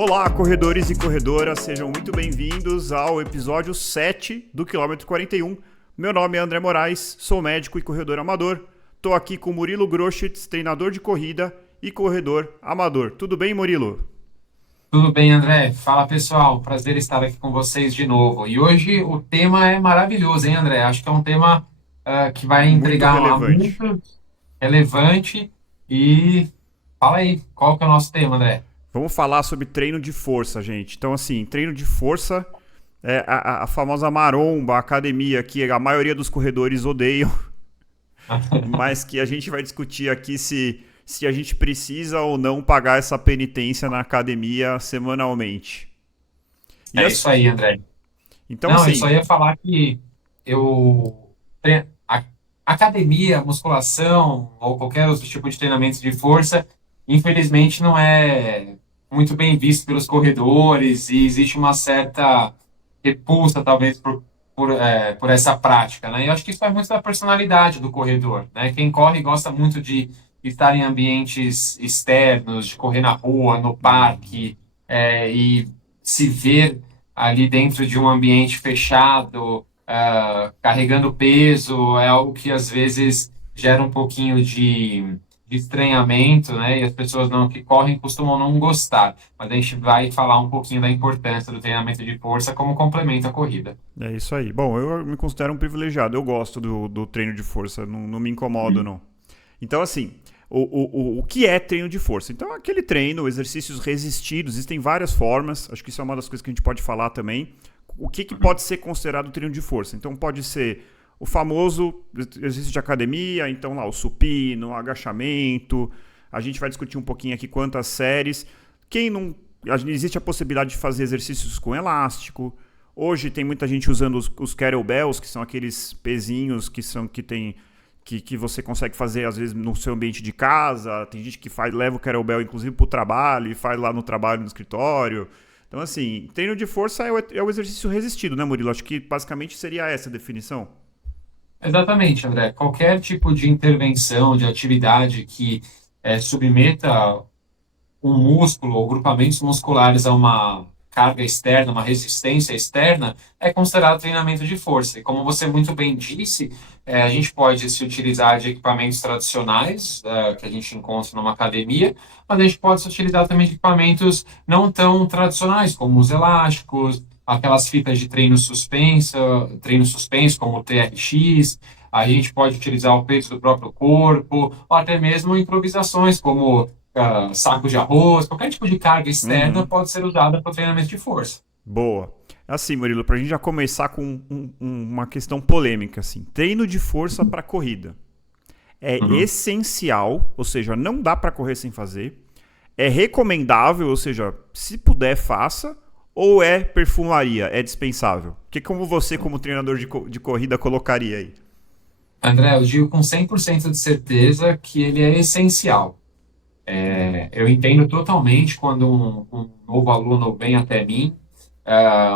Olá, corredores e corredoras, sejam muito bem-vindos ao episódio 7 do Quilômetro 41. Meu nome é André Moraes, sou médico e corredor amador. Estou aqui com Murilo Groschitz, treinador de corrida e corredor amador. Tudo bem, Murilo? Tudo bem, André? Fala, pessoal. Prazer estar aqui com vocês de novo. E hoje o tema é maravilhoso, hein, André? Acho que é um tema que vai Muito entregar relevante. muito relevante. E fala aí, qual que é o nosso tema, André? Vamos falar sobre treino de força, gente. Então, assim, treino de força é a famosa maromba, a academia que a maioria dos corredores odeiam, mas que a gente vai discutir aqui se a gente precisa ou não pagar essa penitência na academia semanalmente. E É isso as- aí, André. então, Não, eu só assim, ia falar que eu a academia, musculação ou qualquer outro tipo de treinamento de força, infelizmente não é muito bem visto pelos corredores e existe uma certa repulsa, talvez, por essa prática, né? E eu acho que isso vai muito da personalidade do corredor, né? Quem corre gosta muito de estar em ambientes externos, de correr na rua, no parque, e se ver ali dentro de um ambiente fechado, carregando peso, é algo que às vezes gera um pouquinho de estranhamento, né? E as pessoas não que correm costumam não gostar. Mas a gente vai falar um pouquinho da importância do treinamento de força como complemento à corrida. é isso aí. Bom, eu me considero um privilegiado. Eu gosto do treino de força, não me incomodo, não. Então, assim, o que é treino de força? Então, aquele treino, exercícios resistidos, existem várias formas. Acho que isso é uma das coisas que a gente pode falar também. O que pode ser considerado treino de força? Então, pode ser o famoso exercício de academia, então lá o supino, o agachamento. A gente vai discutir um pouquinho aqui quantas séries. Quem não. Existe a possibilidade de fazer exercícios com elástico. Hoje tem muita gente usando os kettlebells, que são aqueles pezinhos que tem que você consegue fazer às vezes no seu ambiente de casa. Tem gente que leva o kettlebell inclusive para o trabalho e faz lá no trabalho no escritório. Então, assim, treino de força é o exercício resistido, né, Murilo? Acho que basicamente seria essa a definição. Exatamente, André. Qualquer tipo de intervenção, de atividade que submeta um músculo ou grupamentos musculares a uma carga externa, uma resistência externa, é considerado treinamento de força. E como você muito bem disse, a gente pode se utilizar de equipamentos tradicionais, que a gente encontra numa academia, mas a gente pode se utilizar também de equipamentos não tão tradicionais, como os elásticos, aquelas fitas de treino suspenso, como o TRX. A gente pode utilizar o peso do próprio corpo, ou até mesmo improvisações, como saco de arroz, qualquer tipo de carga externa Uhum. pode ser usada para treinamento de força. Boa. Assim, Murilo, pra gente já começar com uma questão polêmica, assim. Treino de força para corrida. É Uhum. essencial, ou seja, não dá para correr sem fazer. É recomendável, ou seja, se puder, faça. Ou é perfumaria, é dispensável? Que como você, como treinador de corrida, colocaria aí? André, eu digo com 100% de certeza que ele é essencial. Eu entendo totalmente quando um novo aluno vem até mim,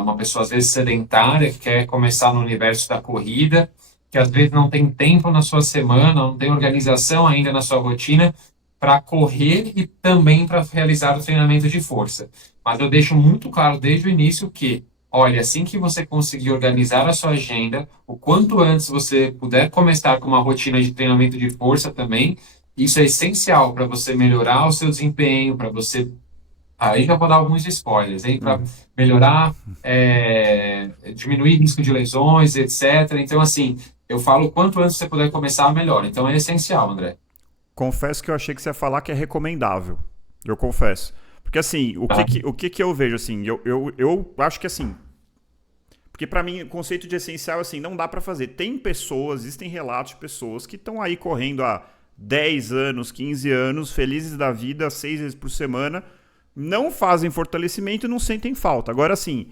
uma pessoa às vezes sedentária, que quer começar no universo da corrida, que às vezes não tem tempo na sua semana, não tem organização ainda na sua rotina para correr e também para realizar o treinamento de força. Mas eu deixo muito claro desde o início que, olha, assim que você conseguir organizar a sua agenda, o quanto antes você puder começar com uma rotina de treinamento de força também, isso é essencial para você melhorar o seu desempenho, para você. Aí já vou dar alguns spoilers, hein? Para melhorar, diminuir risco de lesões, etc. Então, assim, eu falo quanto antes você puder começar, melhor. Então, é essencial, André. Confesso que eu achei que você ia falar que é recomendável. Eu confesso. Porque assim, Tá? o que que eu vejo assim? Eu acho que assim. Porque pra mim o conceito de essencial assim, não dá pra fazer. Tem pessoas, existem relatos de pessoas que estão aí correndo há 10 anos, 15 anos, felizes da vida, 6 vezes por semana, não fazem fortalecimento e não sentem falta. Agora assim,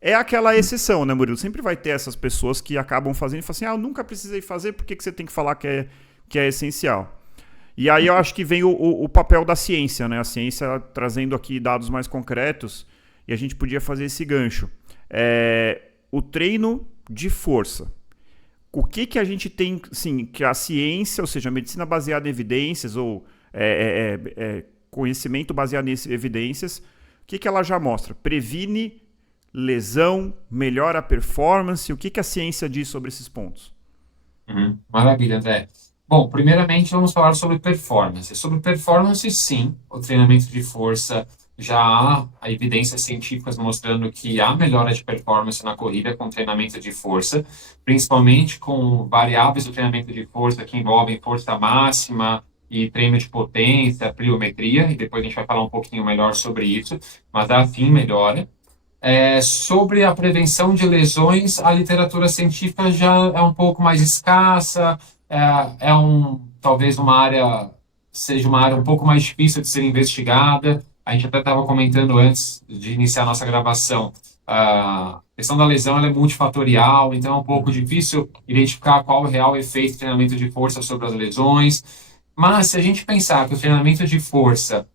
é aquela exceção, né, Murilo? Sempre vai ter essas pessoas que acabam fazendo e falam assim: ah, eu nunca precisei fazer, por que, que você tem que falar que é essencial? E aí eu acho que vem o papel da ciência, né? A ciência trazendo aqui dados mais concretos e a gente podia fazer esse gancho. O treino de força. O que a gente tem, sim, que a ciência, ou seja, a medicina baseada em evidências ou conhecimento baseado em evidências, O que ela já mostra? Previne lesão, melhora a performance. O que a ciência diz sobre esses pontos? Maravilha, André. Bom, primeiramente vamos falar sobre performance. Sobre performance, sim, o treinamento de força já há evidências científicas mostrando que há melhora de performance na corrida com treinamento de força, principalmente com variáveis do treinamento de força que envolvem força máxima e treino de potência, pliometria, e depois a gente vai falar um pouquinho melhor sobre isso, mas há sim melhora. Sobre a prevenção de lesões, a literatura científica já é um pouco mais escassa, talvez seja uma área um pouco mais difícil de ser investigada. A gente até estava comentando antes de iniciar a nossa gravação, a questão da lesão ela é multifatorial, então é um pouco difícil identificar qual é o real efeito do treinamento de força sobre as lesões. Mas se a gente pensar que o treinamento de força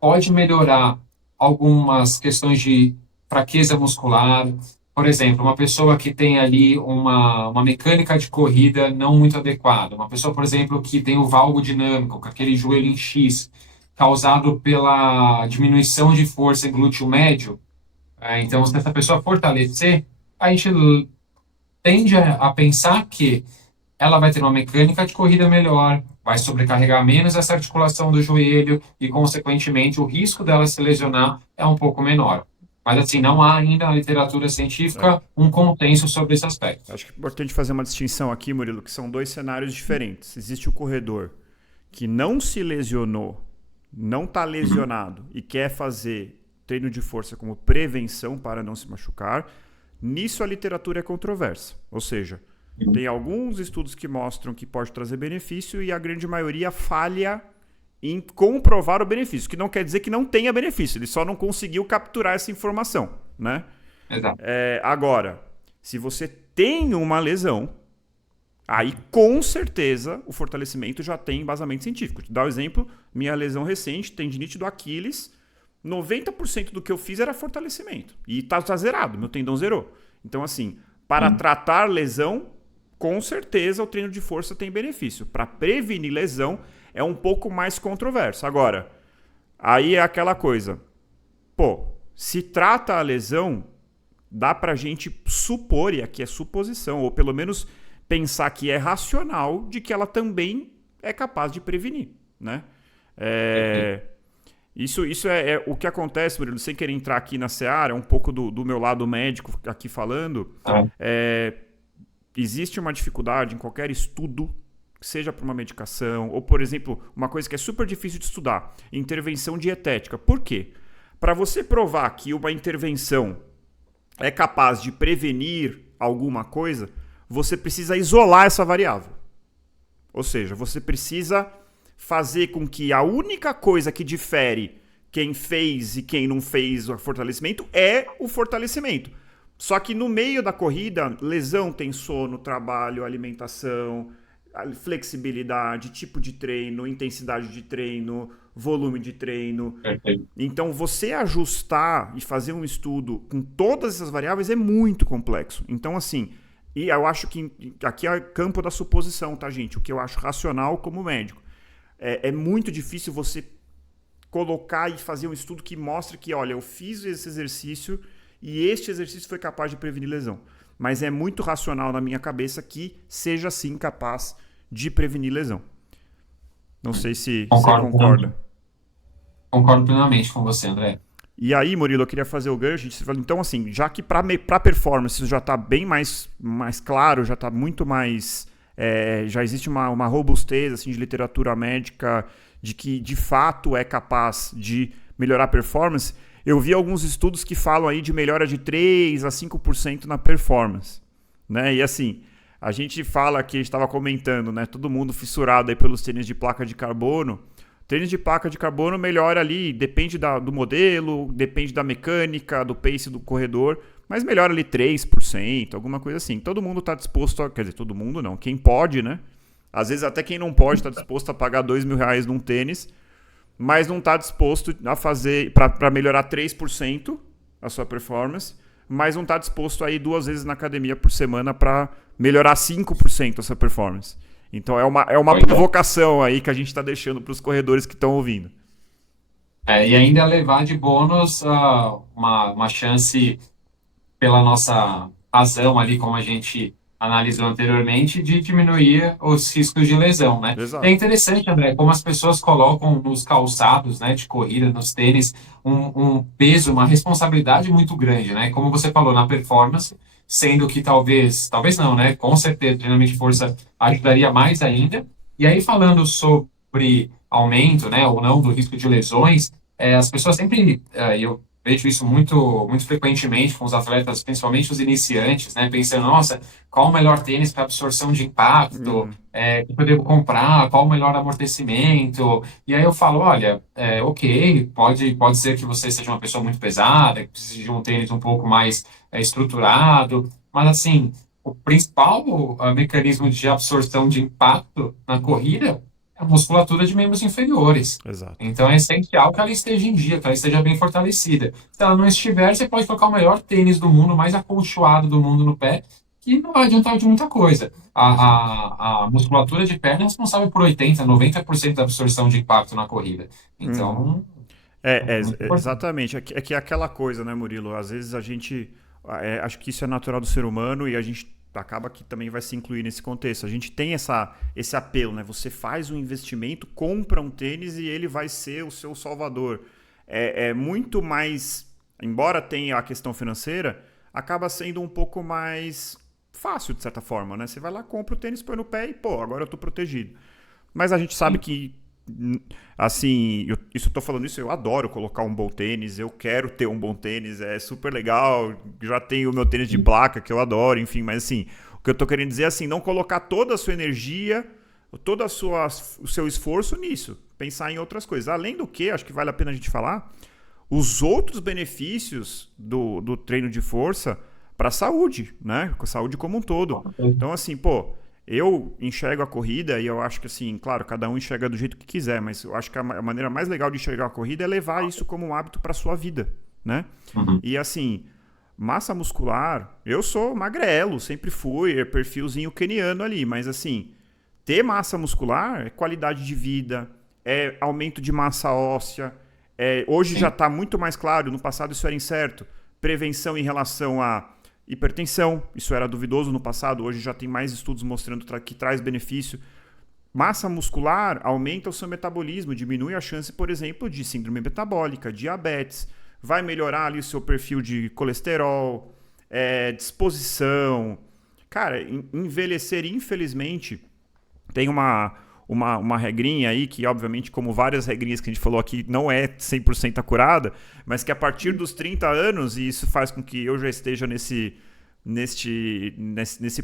pode melhorar algumas questões de fraqueza muscular. Por exemplo, uma pessoa que tem ali uma mecânica de corrida não muito adequada. Uma pessoa, por exemplo, que tem o valgo dinâmico, com aquele joelho em X, causado pela diminuição de força em glúteo médio. Então, se essa pessoa fortalecer, a gente tende a pensar que ela vai ter uma mecânica de corrida melhor, vai sobrecarregar menos essa articulação do joelho e, consequentemente, o risco dela se lesionar é um pouco menor. Mas, assim, não há ainda na literatura científica um consenso sobre esse aspecto. Acho que é importante fazer uma distinção aqui, Murilo, que são dois cenários diferentes. Existe o corredor que não se lesionou, não está lesionado e quer fazer treino de força como prevenção para não se machucar. Nisso a literatura é controversa. Ou seja, tem alguns estudos que mostram que pode trazer benefício e a grande maioria falha em comprovar o benefício, que não quer dizer que não tenha benefício, ele só não conseguiu capturar essa informação, né? Exato. Agora, se você tem uma lesão, aí com certeza o fortalecimento já tem embasamento científico. Te dar um exemplo, minha lesão recente, tendinite do Aquiles, 90% do que eu fiz era fortalecimento. E tá zerado, meu tendão zerou. Então, assim, para tratar lesão, com certeza o treino de força tem benefício. Para prevenir lesão, é um pouco mais controverso. Agora, aí é aquela coisa. Pô, se trata a lesão, dá pra gente supor, e aqui é suposição, ou pelo menos pensar que é racional, de que ela também é capaz de prevenir, né? Isso é o que acontece, Murilo, sem querer entrar aqui na seara, um pouco do meu lado médico aqui falando. Existe uma dificuldade em qualquer estudo, seja para uma medicação, ou, por exemplo, uma coisa que é super difícil de estudar, intervenção dietética. Por quê? Para você provar que uma intervenção é capaz de prevenir alguma coisa, você precisa isolar essa variável. Ou seja, você precisa fazer com que a única coisa que difere quem fez e quem não fez o fortalecimento é o fortalecimento. Só que no meio da corrida, lesão tem sono, trabalho, alimentação, flexibilidade, tipo de treino, intensidade de treino, volume de treino. Então, você ajustar e fazer um estudo com todas essas variáveis é muito complexo. Então, assim, e eu acho que aqui é campo da suposição, tá, gente? O que eu acho racional como médico. É muito difícil você colocar e fazer um estudo que mostre que, olha, eu fiz esse exercício e este exercício foi capaz de prevenir lesão. Mas é muito racional na minha cabeça que seja, sim, capaz de prevenir lesão. Não sei se você concorda. Concordo plenamente com você, André. E aí, Murilo, eu queria fazer o gancho. Então, assim, já que para performance isso já está bem mais claro, já está muito mais... já existe uma robustez assim, de literatura médica de que, de fato, é capaz de melhorar a performance. Eu vi alguns estudos que falam aí de melhora de 3 a 5% na performance, né? E assim, a gente fala que a gente estava comentando, né? Todo mundo fissurado aí pelos tênis de placa de carbono. Tênis de placa de carbono melhora ali, depende do modelo, depende da mecânica, do pace do corredor, mas melhora ali 3%, alguma coisa assim. Todo mundo está disposto a... Quer dizer, todo mundo não. Quem pode, né? Às vezes até quem não pode está disposto a pagar R$2.000 num tênis, mas não está disposto a fazer para melhorar 3% a sua performance, mas não está disposto a ir 2 vezes na academia por semana para melhorar 5% a sua performance. Então é uma provocação aí que a gente está deixando para os corredores que estão ouvindo. E ainda levar de bônus uma chance pela nossa razão ali, como a gente analisou anteriormente, de diminuir os riscos de lesão, né? E é Exato. interessante, André, como as pessoas colocam nos calçados, né, de corrida, nos tênis, um peso, uma responsabilidade muito grande, né? Como você falou, na performance, sendo que talvez não, né? Com certeza, treinamento de força ajudaria mais ainda. E aí, falando sobre aumento, né, ou não do risco de lesões, as pessoas sempre, eu vejo isso muito frequentemente com os atletas, principalmente os iniciantes, né? Pensando, nossa, qual o melhor tênis para absorção de impacto? Uhum. O que eu devo comprar? Qual o melhor amortecimento? E aí eu falo, olha, ok, pode ser que você seja uma pessoa muito pesada, que precise de um tênis um pouco mais estruturado, mas assim, o principal mecanismo de absorção de impacto na corrida é a musculatura de membros inferiores. Exato. Então é essencial que ela esteja em dia, que ela esteja bem fortalecida. Se ela não estiver, você pode colocar o melhor tênis do mundo, mais acolchoado do mundo no pé, que não vai adiantar de muita coisa. Exato. A musculatura de perna é responsável por 80, 90% da absorção de impacto na corrida. Uhum. Então, é muito importante. Exatamente. É que é aquela coisa, né, Murilo? Às vezes a gente. Acho que isso é natural do ser humano e a gente acaba que também vai se incluir nesse contexto. A gente tem esse apelo, né? Você faz um investimento, compra um tênis e ele vai ser o seu salvador. É muito mais. Embora tenha a questão financeira, acaba sendo um pouco mais fácil, de certa forma, né? Você vai lá, compra o tênis, põe no pé e, pô, agora eu tô protegido. Mas a gente sabe Sim, que, assim, isso eu tô falando isso, eu adoro colocar um bom tênis, eu quero ter um bom tênis, é super legal, já tenho o meu tênis de sim, placa que eu adoro, enfim, mas assim, o que eu tô querendo dizer é assim, não colocar toda a sua energia, todo o seu esforço nisso, pensar em outras coisas. Além do que, acho que vale a pena a gente falar, os outros benefícios do treino de força para a saúde, né? Com a saúde como um todo. Então, assim, pô, eu enxergo a corrida e eu acho que, assim, claro, cada um enxerga do jeito que quiser, mas eu acho que a maneira mais legal de enxergar a corrida é levar isso como um hábito para sua vida, né? uhum, E, assim, massa muscular, eu sou magrelo, sempre fui, é perfilzinho keniano ali, mas, assim, ter massa muscular é qualidade de vida, é aumento de massa óssea. Hoje já sim, está muito mais claro, no passado isso era incerto. Prevenção em relação à hipertensão, isso era duvidoso no passado, hoje já tem mais estudos mostrando que traz benefício. Massa muscular aumenta o seu metabolismo, diminui a chance, por exemplo, de síndrome metabólica, diabetes, vai melhorar ali o seu perfil de colesterol, disposição. Cara, envelhecer, infelizmente, tem uma regrinha aí que, obviamente, como várias regrinhas que a gente falou aqui, não é 100% acurada, mas que a partir dos 30 anos, e isso faz com que eu já esteja nesse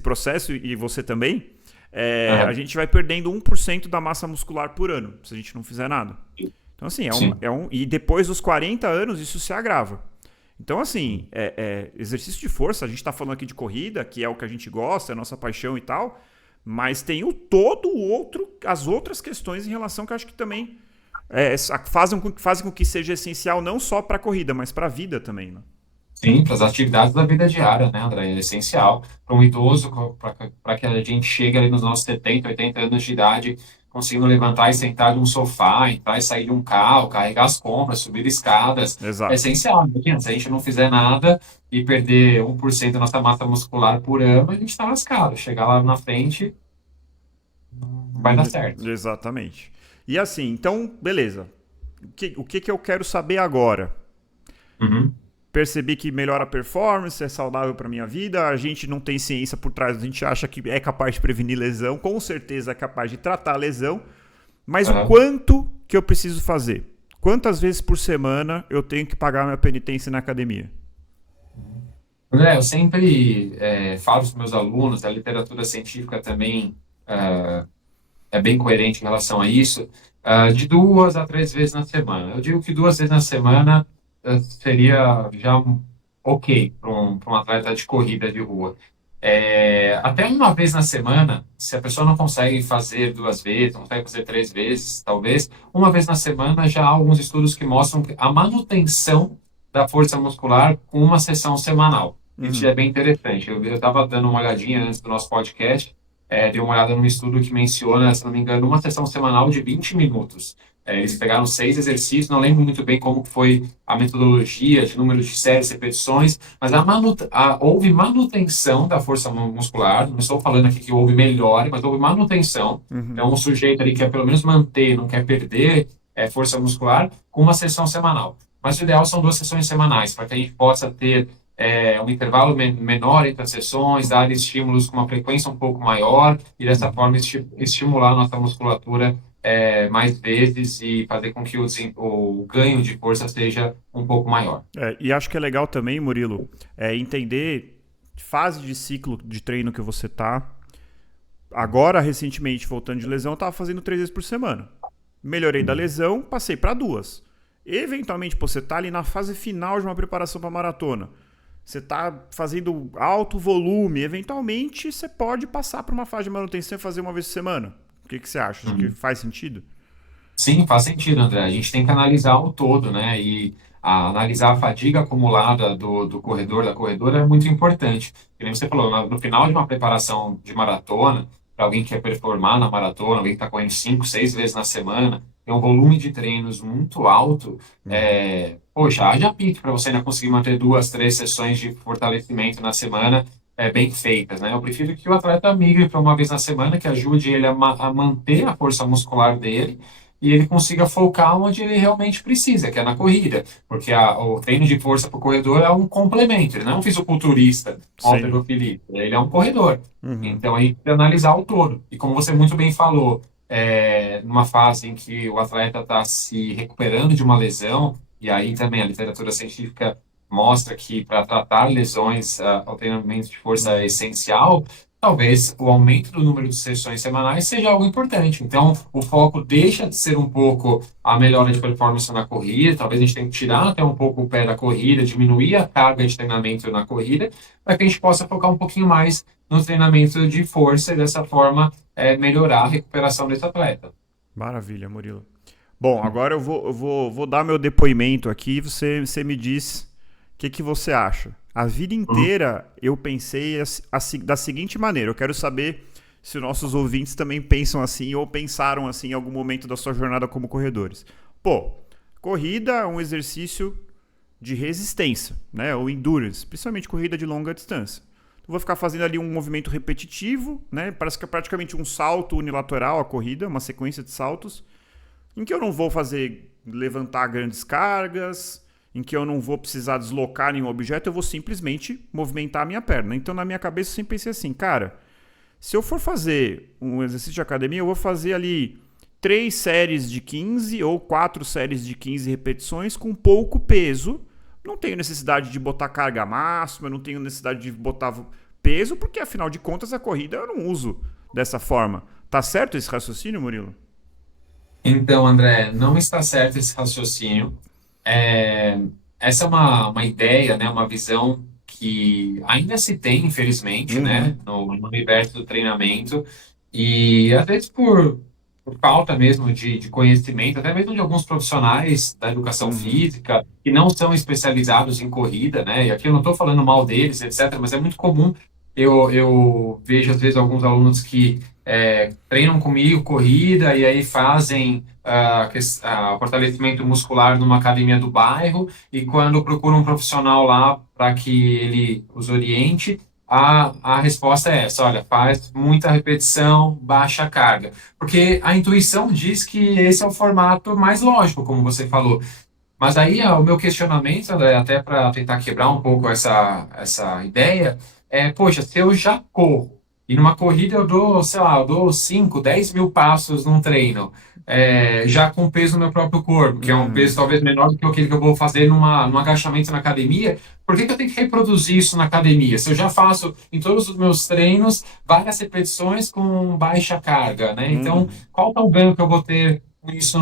processo, e você também, a aham, gente vai perdendo 1% da massa muscular por ano, se a gente não fizer nada. Então, assim, sim, e depois dos 40 anos, isso se agrava. Então, assim, exercício de força, a gente está falando aqui de corrida, que é o que a gente gosta, é a nossa paixão e tal, mas tem as outras questões em relação que eu acho que também fazem com que seja essencial não só para a corrida, mas para a vida também, né? sim, para as atividades da vida diária, né, André? É essencial para um idoso, para que a gente chegue ali nos nossos 70, 80 anos de idade, conseguindo levantar e sentar de um sofá, entrar e sair de um carro, carregar as compras, subir escadas. É Exato. essencial, né? Se a gente não fizer nada e perder 1% da nossa massa muscular por ano, a gente está lascado. Chegar lá na frente, não vai dar certo. Exatamente. E assim, então, beleza. O que eu quero saber agora? Uhum. Percebi que melhora a performance, é saudável para minha vida. A gente não tem ciência por trás, a gente acha que é capaz de prevenir lesão, com certeza é capaz de tratar a lesão, mas o Aham. quanto que eu preciso fazer? Quantas vezes por semana eu tenho que pagar minha penitência na academia? André, eu sempre falo para os meus alunos, a literatura científica também é bem coerente em relação a isso, de 2 a 3 vezes na semana. Eu digo que 2 vezes na semana seria já ok para um atleta de corrida de rua. Até uma vez na semana, se a pessoa não consegue fazer 2 vezes, não consegue fazer 3 vezes, talvez, uma vez na semana já há alguns estudos que mostram que a manutenção da força muscular com uma sessão semanal. Isso já Uhum. é bem interessante. Eu estava dando uma olhadinha antes do nosso podcast, dei uma olhada num estudo que menciona, se não me engano, uma sessão semanal de 20 minutos. Eles pegaram 6 exercícios, não lembro muito bem como foi a metodologia de número de séries, repetições, mas houve manutenção da força muscular. Não estou falando aqui que houve melhora, mas houve manutenção. Uhum. Então, o sujeito ali quer pelo menos manter, não quer perder força muscular, com uma sessão semanal. Mas o ideal são 2 sessões semanais, para que a gente possa ter um intervalo menor entre as sessões, dar estímulos com uma frequência um pouco maior e dessa Uhum. forma estimular a nossa musculatura mais vezes e fazer com que o ganho de força seja um pouco maior. E acho que é legal também, Murilo, entender fase de ciclo de treino que você tá. Agora, recentemente, voltando de lesão, eu tava fazendo 3 vezes por semana. Melhorei da lesão, passei para 2. Eventualmente, pô, você tá ali na fase final de uma preparação para maratona. Você tá fazendo alto volume, eventualmente você pode passar para uma fase de manutenção e fazer uma vez por semana. O que você acha? Acho que Uhum. faz sentido? Sim, faz sentido, André. A gente tem que analisar o todo, né? E analisar a fadiga acumulada do corredor, da corredora, é muito importante. Que nem você falou, no final de uma preparação de maratona, para alguém que quer performar na maratona, alguém que está correndo 5, 6 vezes na semana, tem um volume de treinos muito alto, Uhum. poxa, haja pique para você ainda conseguir manter 2, 3 sessões de fortalecimento na semana bem feitas, né? Eu prefiro que o atleta migre para uma vez na semana, que ajude ele a manter a força muscular dele e ele consiga focar onde ele realmente precisa, que é na corrida, porque o treino de força para o corredor é um complemento, ele não é um fisiculturista, um Sim. halterofilista, ele é um corredor. Uhum. Então, aí tem que analisar o todo. E como você muito bem falou, numa fase em que o atleta está se recuperando de uma lesão, e aí também a literatura científica mostra que para tratar lesões, o treinamento de força é Uhum. essencial, talvez o aumento do número de sessões semanais seja algo importante. Então, o foco deixa de ser um pouco a melhora de performance na corrida, talvez a gente tenha que tirar até um pouco o pé da corrida, diminuir a carga de treinamento na corrida, para que a gente possa focar um pouquinho mais no treinamento de força e dessa forma melhorar a recuperação desse atleta. Maravilha, Murilo. Bom, agora eu vou dar meu depoimento aqui e você me diz o que você acha. A vida inteira eu pensei da seguinte maneira: eu quero saber se nossos ouvintes também pensam assim ou pensaram assim em algum momento da sua jornada como corredores. Pô, corrida é um exercício de resistência, né? Ou endurance, principalmente corrida de longa distância. Eu vou ficar fazendo ali um movimento repetitivo, né? Parece que é praticamente um salto unilateral a corrida, uma sequência de saltos em que eu não vou fazer levantar grandes cargas, em que eu não vou precisar deslocar nenhum objeto, eu vou simplesmente movimentar a minha perna. Então, na minha cabeça, eu sempre pensei assim, cara, se eu for fazer um exercício de academia, eu vou fazer ali 3 séries de 15 ou 4 séries de 15 repetições com pouco peso. Não tenho necessidade de botar carga máxima, não tenho necessidade de botar peso, porque afinal de contas a corrida eu não uso dessa forma. Tá certo esse raciocínio, Murilo? Então, André, não está certo esse raciocínio. É, essa é uma ideia, né, uma visão que ainda se tem, infelizmente, Uhum. né, no universo do treinamento, e às vezes por falta mesmo de conhecimento, até mesmo de alguns profissionais da educação Uhum. física que não são especializados em corrida, né, e aqui eu não estou falando mal deles, etc., mas é muito comum, eu vejo às vezes alguns alunos que treinam comigo corrida e aí fazem fortalecimento muscular numa academia do bairro e quando procuram um profissional lá para que ele os oriente, a resposta é essa, olha, faz muita repetição, baixa carga. Porque a intuição diz que esse é o formato mais lógico, como você falou. Mas aí o meu questionamento, André, até para tentar quebrar um pouco essa ideia, poxa, se eu já corro, e numa corrida eu dou, sei lá, eu dou 5, 10 mil passos num treino, já com peso no meu próprio corpo, que é um peso Uhum. talvez menor do que aquele que eu vou fazer num agachamento na academia, por que eu tenho que reproduzir isso na academia? Se eu já faço em todos os meus treinos várias repetições com baixa carga, né? Então, Uhum. qual que é o ganho que eu vou ter com isso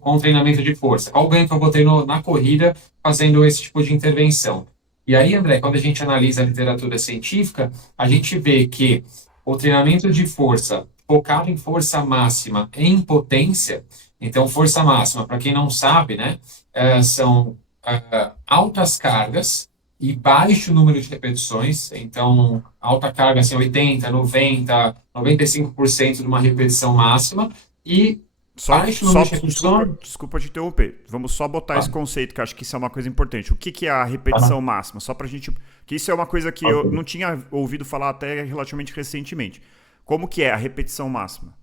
com o treinamento de força? Qual o ganho que eu vou ter na corrida fazendo esse tipo de intervenção? E aí, André, quando a gente analisa a literatura científica, a gente vê que o treinamento de força focado em força máxima em potência, então força máxima, para quem não sabe, né, são altas cargas e baixo número de repetições, então alta carga assim 80, 90, 95% de uma repetição máxima e baixo número de repetições. Desculpa te interromper. Vamos só botar esse Ah, conceito, que eu acho que isso é uma coisa importante. O que, que é a repetição máxima? Só pra gente. Que isso é uma coisa que eu ok. não tinha ouvido falar até relativamente recentemente. Como que é a repetição máxima?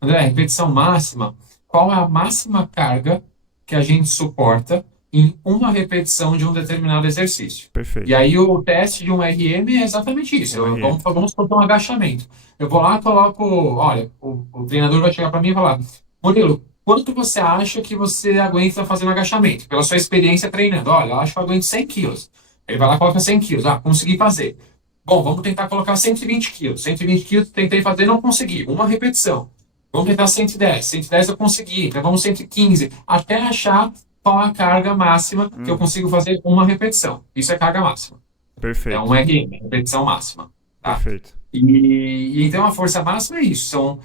André, repetição máxima, qual é a máxima carga que a gente suporta em uma repetição de um determinado exercício? E Perfeito. aí o teste de um RM é exatamente isso. Um RM. Vamos supor um agachamento. Eu vou lá, coloco, olha, o treinador vai chegar para mim e falar, Murilo, quanto você acha que você aguenta fazendo agachamento? Pela sua experiência treinando. Olha, eu acho que eu aguento 100 quilos. Ele vai lá e coloca 100 quilos. Ah, consegui fazer. Bom, vamos tentar colocar 120 quilos. 120 quilos, tentei fazer, não consegui. Uma repetição. Vamos tentar 110. 110 eu consegui. Então vamos 115. Até achar qual a carga máxima que eu Uhum. consigo fazer uma repetição. Isso é carga máxima. É um Perfeito. RM, repetição máxima. Tá? Perfeito. E então a força máxima é isso.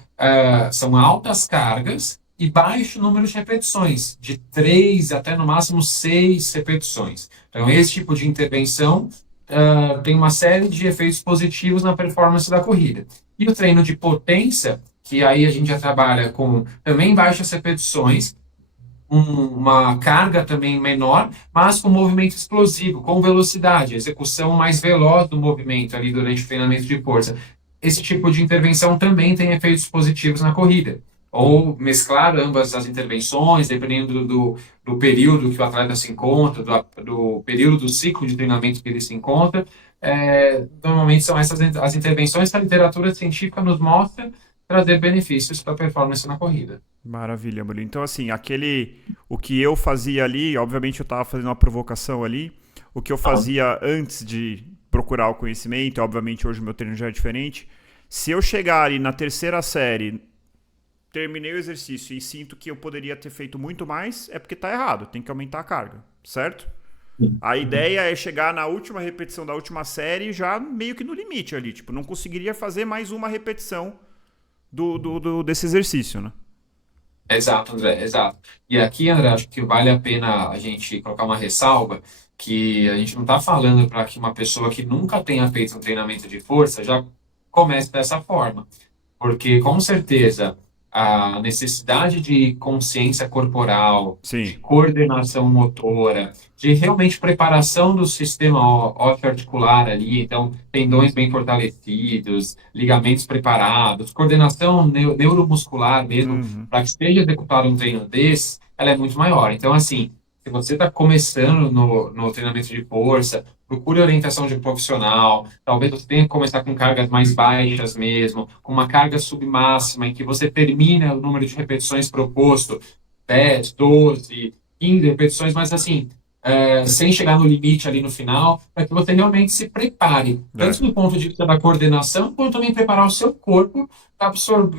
São altas cargas e baixo número de repetições. De 3 até no máximo 6 repetições. Então esse tipo de intervenção tem uma série de efeitos positivos na performance da corrida. E o treino de potência, que aí a gente já trabalha com também baixas repetições, uma carga também menor, mas com movimento explosivo, com velocidade, execução mais veloz do movimento ali durante o treinamento de força. Esse tipo de intervenção também tem efeitos positivos na corrida. Ou mesclar ambas as intervenções, dependendo do período que o atleta se encontra, do período do ciclo de treinamento que ele se encontra. Normalmente são essas as intervenções que a literatura científica nos mostra trazer benefícios para a performance na corrida. Maravilha, Murilo. Então, assim, o que eu fazia ali, obviamente eu estava fazendo uma provocação ali. O que eu Tá? fazia antes de procurar o conhecimento, obviamente hoje o meu treino já é diferente. Se eu chegar ali na terceira série, terminei o exercício e sinto que eu poderia ter feito muito mais, é porque tá errado, tem que aumentar a carga, certo? A ideia é chegar na última repetição da última série já meio que no limite ali, tipo, não conseguiria fazer mais uma repetição desse exercício, né? Exato, André, exato. E aqui, André, acho que vale a pena a gente colocar uma ressalva que a gente não está falando para que uma pessoa que nunca tenha feito um treinamento de força já comece dessa forma. Porque, com certeza, a necessidade de consciência corporal, de Sim. coordenação motora, de realmente preparação do sistema ósseo-articular ali, então, tendões bem fortalecidos, ligamentos preparados, coordenação neuromuscular mesmo, Uhum. para que seja executado um treino desse, ela é muito maior. Então, assim, se você está começando no treinamento de força, procure orientação de um profissional. Talvez você tenha que começar com cargas mais baixas mesmo, com uma carga submáxima, em que você termina o número de repetições proposto, 10, 12, 15 repetições, mas assim, sem chegar no limite ali no final, para que você realmente se prepare, tanto É, do ponto de vista da coordenação, quanto também preparar o seu corpo para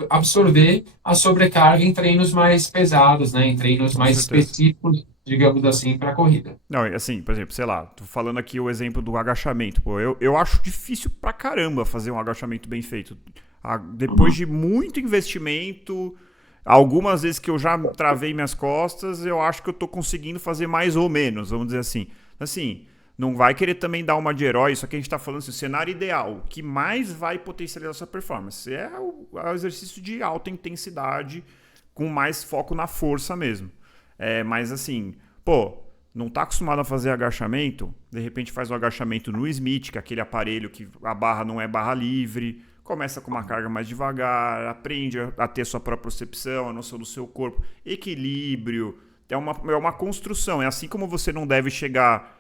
absorver a sobrecarga em treinos mais pesados, né, em treinos com mais certeza. específicos, digamos assim, para a corrida. Não, assim, por exemplo, sei lá, tô falando aqui o exemplo do agachamento. Pô, eu acho difícil pra caramba fazer um agachamento bem feito. Depois Uhum. de muito investimento, algumas vezes que eu já travei minhas costas, eu acho que eu tô conseguindo fazer mais ou menos, vamos dizer assim. Assim, não vai querer também dar uma de herói, isso aqui a gente tá falando assim, o cenário ideal, o que mais vai potencializar a sua performance é o exercício de alta intensidade, com mais foco na força mesmo. Mas assim, pô, não tá acostumado a fazer agachamento, de repente faz o agachamento no Smith, que é aquele aparelho que a barra não é barra livre, começa com uma carga mais devagar, aprende a ter sua própria percepção, a noção do seu corpo, equilíbrio, é uma construção, é assim como você não deve chegar,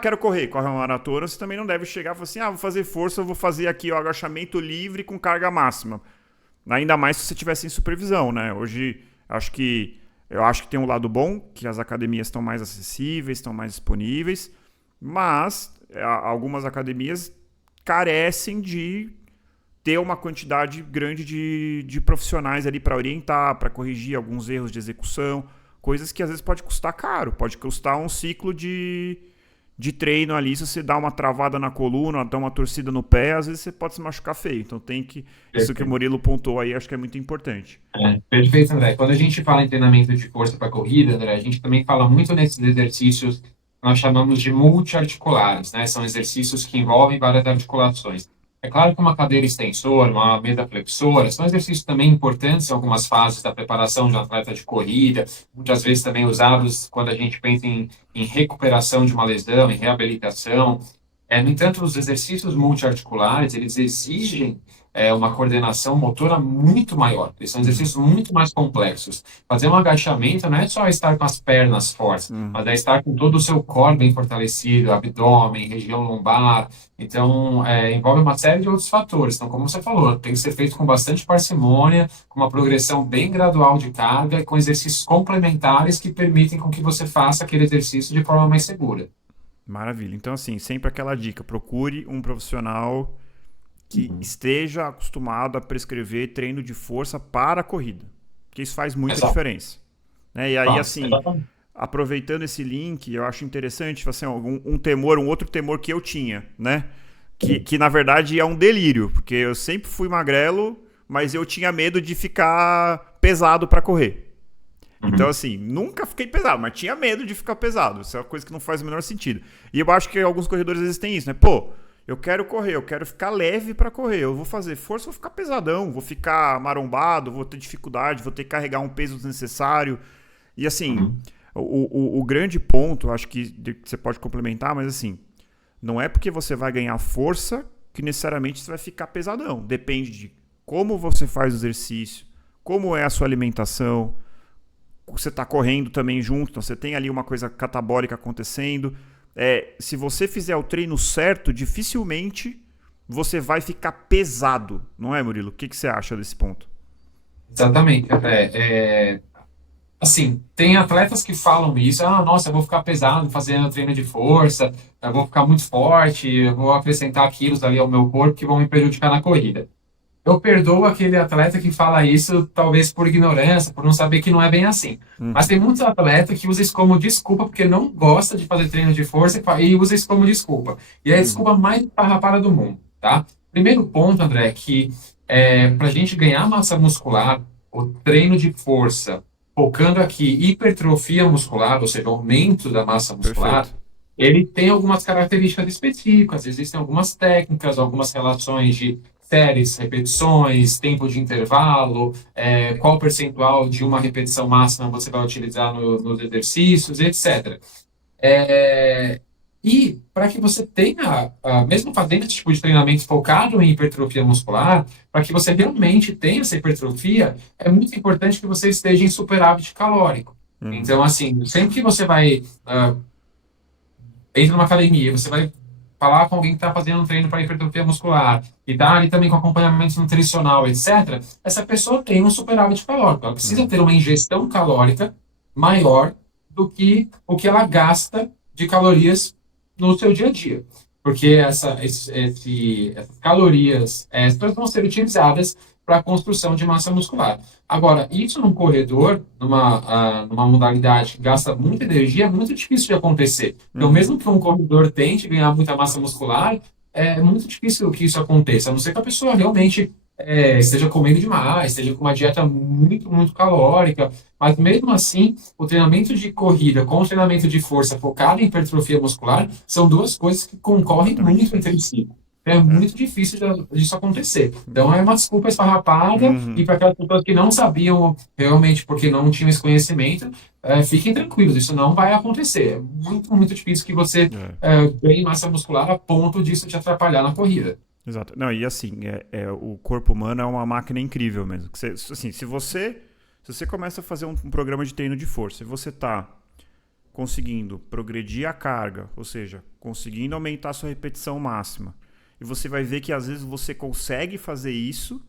quero correr, corre uma maratona, você também não deve chegar e falar assim, vou fazer força, eu vou fazer aqui o agachamento livre com carga máxima. Ainda mais se você tiver sem supervisão, né? Hoje, eu acho que tem um lado bom, que as academias estão mais acessíveis, estão mais disponíveis, mas algumas academias carecem de ter uma quantidade grande de profissionais ali para orientar, para corrigir alguns erros de execução, coisas que às vezes pode custar caro, pode custar um ciclo de treino ali, se você dá uma travada na coluna, dá uma torcida no pé, às vezes você pode se machucar feio. Então tem que. Isso que o Murilo pontuou aí, acho que é muito importante. Perfeito, André. Quando a gente fala em treinamento de força para corrida, André, a gente também fala muito nesses exercícios que nós chamamos de multiarticulares, né? São exercícios que envolvem várias articulações. É claro que uma cadeira extensora, uma mesa flexora, são exercícios também importantes em algumas fases da preparação de um atleta de corrida, muitas vezes também usados quando a gente pensa em recuperação de uma lesão, em reabilitação. No entanto, os exercícios multiarticulares, eles exigem uma coordenação motora muito maior. Eles são Uhum. exercícios muito mais complexos. Fazer um agachamento não é só estar com as pernas fortes, Uhum. mas é estar com todo o seu core bem fortalecido, abdômen, região lombar. Então, envolve uma série de outros fatores. Então, como você falou, tem que ser feito com bastante parcimônia, com uma progressão bem gradual de carga e com exercícios complementares que permitem com que você faça aquele exercício de forma mais segura. Maravilha. Então, assim, sempre aquela dica: procure um profissional que Uhum. esteja acostumado a prescrever treino de força para a corrida, porque isso faz muita Exato. diferença. Né? E aí, Faz, assim, exatamente. aproveitando esse link, eu acho interessante, assim, um temor, um outro temor que eu tinha, né? Que na verdade é um delírio, porque eu sempre fui magrelo, mas eu tinha medo de ficar pesado para correr. Então, Uhum. assim, nunca fiquei pesado, mas tinha medo de ficar pesado. Isso é uma coisa que não faz o menor sentido. E eu acho que alguns corredores existem isso, né? Pô, eu quero correr, eu quero ficar leve para correr. Eu vou fazer força, vou ficar pesadão, vou ficar marombado, vou ter dificuldade, vou ter que carregar um peso desnecessário. E assim, Uhum. o grande ponto, acho que você pode complementar, mas assim, não é porque você vai ganhar força que necessariamente você vai ficar pesadão. Depende de como você faz o exercício, como é a sua alimentação, você está correndo também junto, então você tem ali uma coisa catabólica acontecendo. Se você fizer o treino certo, dificilmente você vai ficar pesado, não é, Murilo? O que você acha desse ponto? Exatamente. Assim, tem atletas que falam isso, nossa, eu vou ficar pesado fazendo treino de força, eu vou ficar muito forte, eu vou acrescentar quilos ali ao meu corpo que vão me prejudicar na corrida. Eu perdoo aquele atleta que fala isso, talvez por ignorância, por não saber que não é bem assim. Mas Uhum, tem muitos atletas que usam isso como desculpa porque não gosta de fazer treino de força e usa isso como desculpa. E é a uhum, desculpa mais farrapada do mundo, tá? Primeiro ponto, André, é que para a gente ganhar massa muscular, o treino de força, focando aqui hipertrofia muscular, ou seja, aumento da massa muscular, perfeito. ele tem algumas características específicas, existem algumas técnicas, algumas relações de séries, repetições, tempo de intervalo, qual percentual de uma repetição máxima você vai utilizar nos exercícios, etc. É, e para que você tenha, mesmo fazendo esse tipo de treinamento focado em hipertrofia muscular, para que você realmente tenha essa hipertrofia, é muito importante que você esteja em superávit calórico. Uhum, Então, assim, sempre que você vai entra numa academia, você vai falar com alguém que está fazendo um treino para hipertrofia muscular e está ali também com acompanhamento nutricional, etc., essa pessoa tem um superávit calórico. Ela precisa uhum, ter uma ingestão calórica maior do que o que ela gasta de calorias no seu dia a dia. Porque essas calorias extras vão ser utilizadas para a construção de massa muscular. Agora, isso num corredor, numa modalidade que gasta muita energia, é muito difícil de acontecer. Então, uhum. mesmo que um corredor tente ganhar muita massa muscular, é muito difícil que isso aconteça, a não ser que a pessoa realmente esteja comendo demais, esteja com uma dieta muito, muito calórica. Mas mesmo assim, o treinamento de corrida com o treinamento de força focado em hipertrofia muscular são duas coisas que concorrem Exatamente. muito entre si. É É. muito difícil disso acontecer. Então, é uma desculpa esfarrapada, e Uhum. para aquelas pessoas que não sabiam realmente porque não tinham esse conhecimento, fiquem tranquilos, isso não vai acontecer. É muito, muito difícil que você É. ganhe massa muscular a ponto disso te atrapalhar na corrida. Exato. Não, e assim, o corpo humano é uma máquina incrível mesmo. Assim, se você começa a fazer um programa de treino de força e você está conseguindo progredir a carga, ou seja, conseguindo aumentar a sua repetição máxima, e você vai ver que às vezes você consegue fazer isso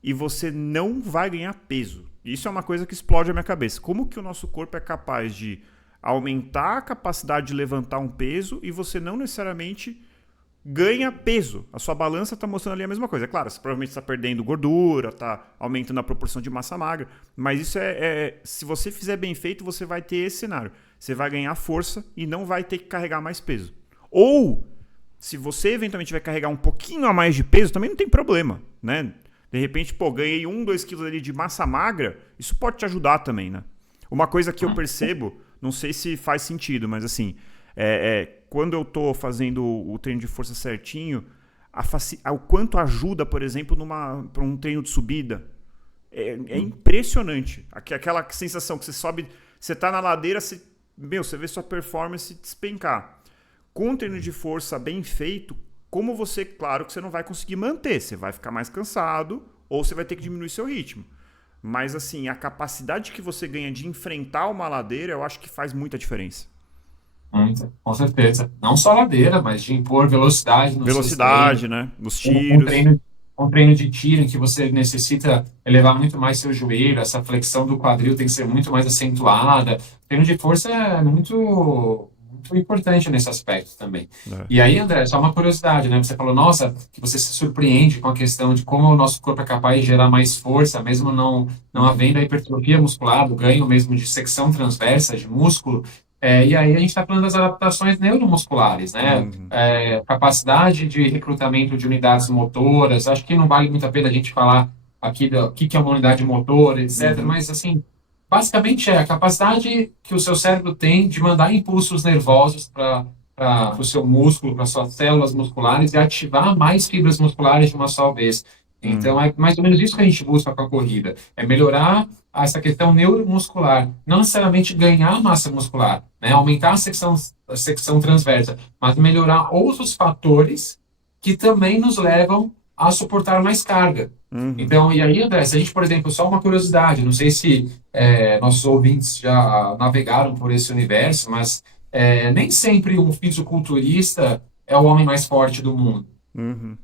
e você não vai ganhar peso. Isso é uma coisa que explode a minha cabeça. Como que o nosso corpo é capaz de aumentar a capacidade de levantar um peso e você não necessariamente ganha peso? A sua balança está mostrando ali a mesma coisa. É claro, você provavelmente está perdendo gordura, está aumentando a proporção de massa magra, mas isso se você fizer bem feito, você vai ter esse cenário. Você vai ganhar força e não vai ter que carregar mais peso. Ou, se você eventualmente vai carregar um pouquinho a mais de peso, também não tem problema, né? De repente, pô, ganhei 2 quilos ali de massa magra, isso pode te ajudar também, né? Uma coisa que eu percebo, não sei se faz sentido, mas assim, quando eu tô fazendo o treino de força certinho, o quanto ajuda, por exemplo, para um treino de subida. É impressionante. Aquela sensação que você sobe, você tá na ladeira, você vê sua performance despencar. Com um treino de força bem feito, claro que você não vai conseguir manter, você vai ficar mais cansado ou você vai ter que diminuir seu ritmo. Mas assim, a capacidade que você ganha de enfrentar uma ladeira, eu acho que faz muita diferença. Muita, com certeza. Não só ladeira, mas de impor velocidade nos seus treinos. Velocidade, né? Nos Um tiros. treino, um treino de tiro em que você necessita elevar muito mais seu joelho, essa flexão do quadril tem que ser muito mais acentuada. Treino de força é muito importante nesse aspecto também. É. E aí, André, só uma curiosidade, né? Você falou, nossa, que você se surpreende com a questão de como o nosso corpo é capaz de gerar mais força, mesmo não havendo a hipertrofia muscular, o ganho mesmo de secção transversa de músculo. E aí a gente está falando das adaptações neuromusculares, né? Uhum. Capacidade de recrutamento de unidades motoras. Acho que não vale muito a pena a gente falar aqui do que é uma unidade motora, etc. Uhum. Mas, assim, basicamente é a capacidade que o seu cérebro tem de mandar impulsos nervosos para o seu músculo, para suas células musculares e ativar mais fibras musculares de uma só vez. Então, Uhum. é mais ou menos isso que a gente busca com a corrida. É melhorar essa questão neuromuscular. Não necessariamente ganhar massa muscular, né? Aumentar a secção transversa, mas melhorar outros fatores que também nos levam a suportar mais carga. Uhum. Então, e aí, André, se a gente, por exemplo, só uma curiosidade, não sei se nossos ouvintes já navegaram por esse universo, mas nem sempre um fisiculturista é o homem mais forte do mundo, Uhum.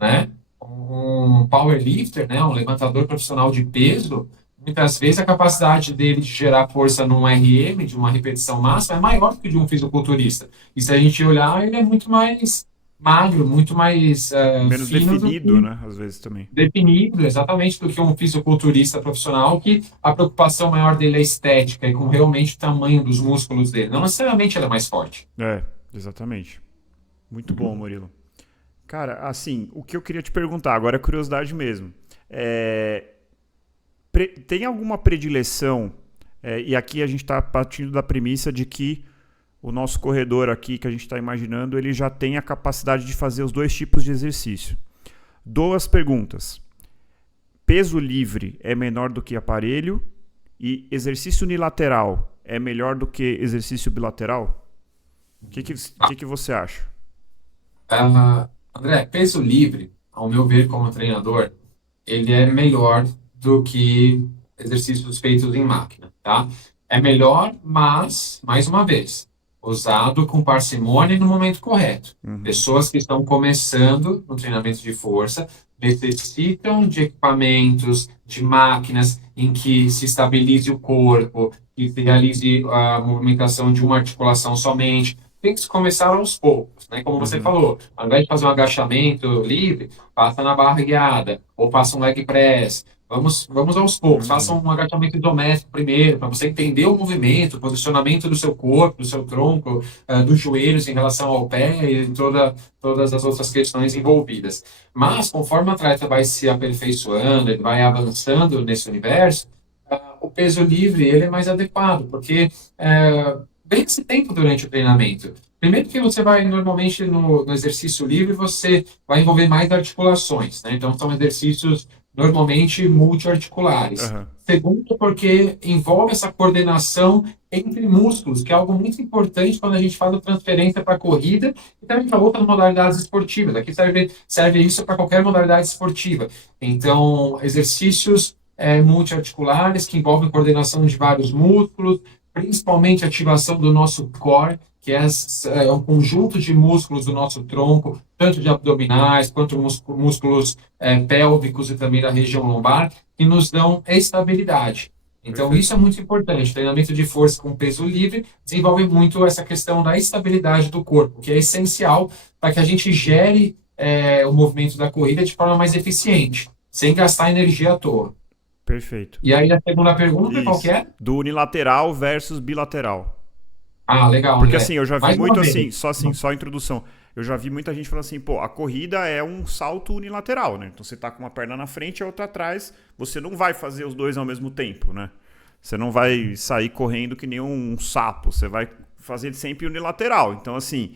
né? Um powerlifter, né, um levantador profissional de peso, muitas vezes a capacidade dele de gerar força num RM, de uma repetição máxima, é maior que de um fisiculturista. E se a gente olhar, ele é muito mais magro, muito mais Menos fino do definido, que né? Às vezes também. definido, exatamente, do que um fisiculturista profissional, que a preocupação maior dele é estética e com realmente o tamanho dos músculos dele. Não necessariamente ele é mais forte. Exatamente. Muito bom, Murilo. Cara, assim, o que eu queria te perguntar, agora é curiosidade mesmo. Tem alguma predileção? E aqui a gente está partindo da premissa de que o nosso corredor aqui, que a gente está imaginando, ele já tem a capacidade de fazer os dois tipos de exercício. Duas perguntas. Peso livre é menor do que aparelho? E exercício unilateral é melhor do que exercício bilateral? O que você acha? André, peso livre, ao meu ver como treinador, ele é melhor do que exercícios feitos em máquina, tá? É melhor, mas, mais uma vez, usado com parcimônia e no momento correto. Uhum. Pessoas que estão começando no treinamento de força necessitam de equipamentos, de máquinas em que se estabilize o corpo, que se realize a movimentação de uma articulação somente. Tem que se começar aos poucos, né? Como você Uhum. falou, ao invés de fazer um agachamento livre, passa na barra guiada, ou passa um leg press. Vamos aos poucos. Faça Uhum. um agachamento isométrico primeiro, para você entender o movimento, o posicionamento do seu corpo, do seu tronco, dos joelhos em relação ao pé e todas as outras questões envolvidas. Mas, conforme o atleta vai se aperfeiçoando, ele vai avançando nesse universo, o peso livre ele é mais adequado, porque ganha esse tempo durante o treinamento. Primeiro que você vai, normalmente, no exercício livre, você vai envolver mais articulações, né? Então, são exercícios normalmente multiarticulares. Uhum. Segundo, porque envolve essa coordenação entre músculos, que é algo muito importante quando a gente fala de transferência para a corrida e também para outras modalidades esportivas. Aqui serve isso para qualquer modalidade esportiva. Então, exercícios multiarticulares que envolvem coordenação de vários músculos, principalmente ativação do nosso core, que é um conjunto de músculos do nosso tronco, tanto de abdominais quanto músculos pélvicos e também da região lombar, que nos dão estabilidade. Então, isso Perfeito. é muito importante. O treinamento de força com peso livre desenvolve muito essa questão da estabilidade do corpo, que é essencial para que a gente gere o movimento da corrida de forma mais eficiente, sem gastar energia à toa. Perfeito. E aí, a segunda pergunta, qual que Isso. é? Do unilateral versus bilateral. Ah, legal, Porque assim, André. eu já vi Mais uma muito vez. só a introdução. Eu já vi muita gente falando assim, pô, a corrida é um salto unilateral, né? Então você tá com uma perna na frente e a outra atrás, você não vai fazer os dois ao mesmo tempo, né? Você não vai sair correndo que nem um sapo, você vai fazer sempre unilateral. Então assim,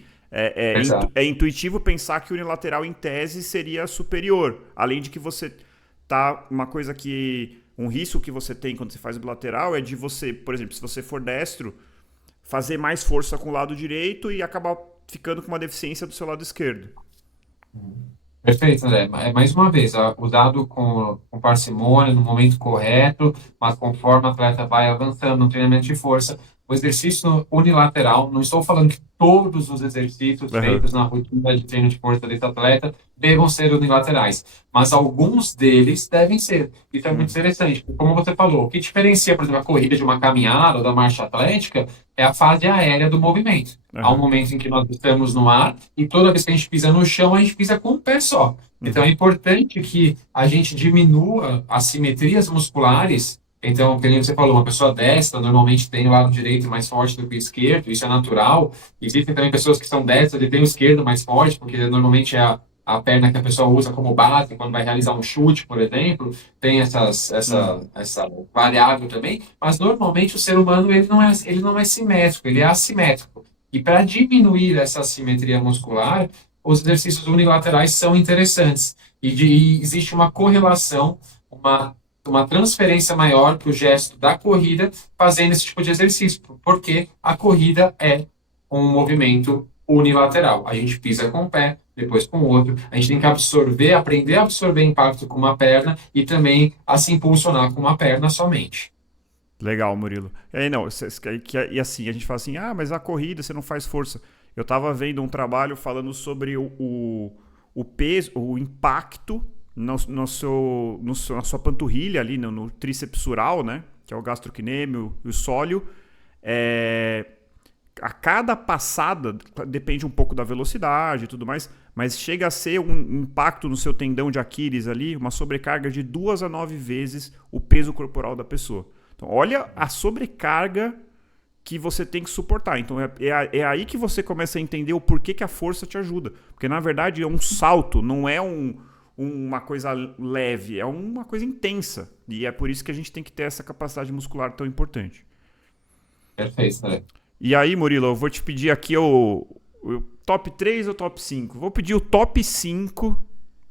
Exato. É intuitivo pensar que o unilateral, em tese, seria superior. Além de que você tá. Uma coisa que. Um risco que você tem quando você faz o bilateral é de você, por exemplo, se você for destro, fazer mais força com o lado direito e acabar ficando com uma deficiência do seu lado esquerdo. Perfeito, André. Mais uma vez, usado com parcimônia, no momento correto, mas conforme o atleta vai avançando no treinamento de força, o exercício unilateral, não estou falando que todos os exercícios Aham. feitos na rotina de treino de força desse atleta devam ser unilaterais, mas alguns deles devem ser. Isso é muito Hum. interessante, porque como você falou, o que diferencia, por exemplo, a corrida de uma caminhada ou da marcha atlética é a fase aérea do movimento. Há um Aham. momento em que nós estamos no ar e toda vez que a gente pisa no chão, a gente pisa com um pé só. Então é Uhum. importante que a gente diminua as simetrias musculares. Então, como você falou, uma pessoa destra normalmente tem o lado direito mais forte do que o esquerdo, isso é natural. Existem também pessoas que são destras e têm o esquerdo mais forte, porque normalmente é a perna que a pessoa usa como base quando vai realizar um chute, por exemplo, tem Hum. essa variável também, mas normalmente o ser humano ele não é simétrico, ele é assimétrico. E para diminuir essa assimetria muscular, os exercícios unilaterais são interessantes. E existe uma correlação, uma transferência maior para o gesto da corrida fazendo esse tipo de exercício, porque a corrida é um movimento unilateral. A gente pisa com o pé, depois com o outro. A gente tem que absorver, aprender a absorver impacto com uma perna e também a se impulsionar com uma perna somente. Legal, Murilo. E aí, não, e assim, a gente fala assim, ah, mas a corrida você não faz força. Eu tava vendo um trabalho falando sobre o peso, o impacto na sua panturrilha ali, no tríceps sural, né? Que é o gastrocnêmio e o sóleo. É, a cada passada, depende um pouco da velocidade e tudo mais, mas chega a ser um impacto no seu tendão de Aquiles ali, uma sobrecarga de 2 a 9 vezes o peso corporal da pessoa. Então, olha a sobrecarga que você tem que suportar. Então, é aí que você começa a entender o porquê que a força te ajuda. Porque, na verdade, é um salto, não é uma coisa leve, é uma coisa intensa. E é por isso que a gente tem que ter essa capacidade muscular tão importante. Perfeito, André. E aí, Murilo, eu vou te pedir aqui o top 3 ou top 5? Vou pedir o top 5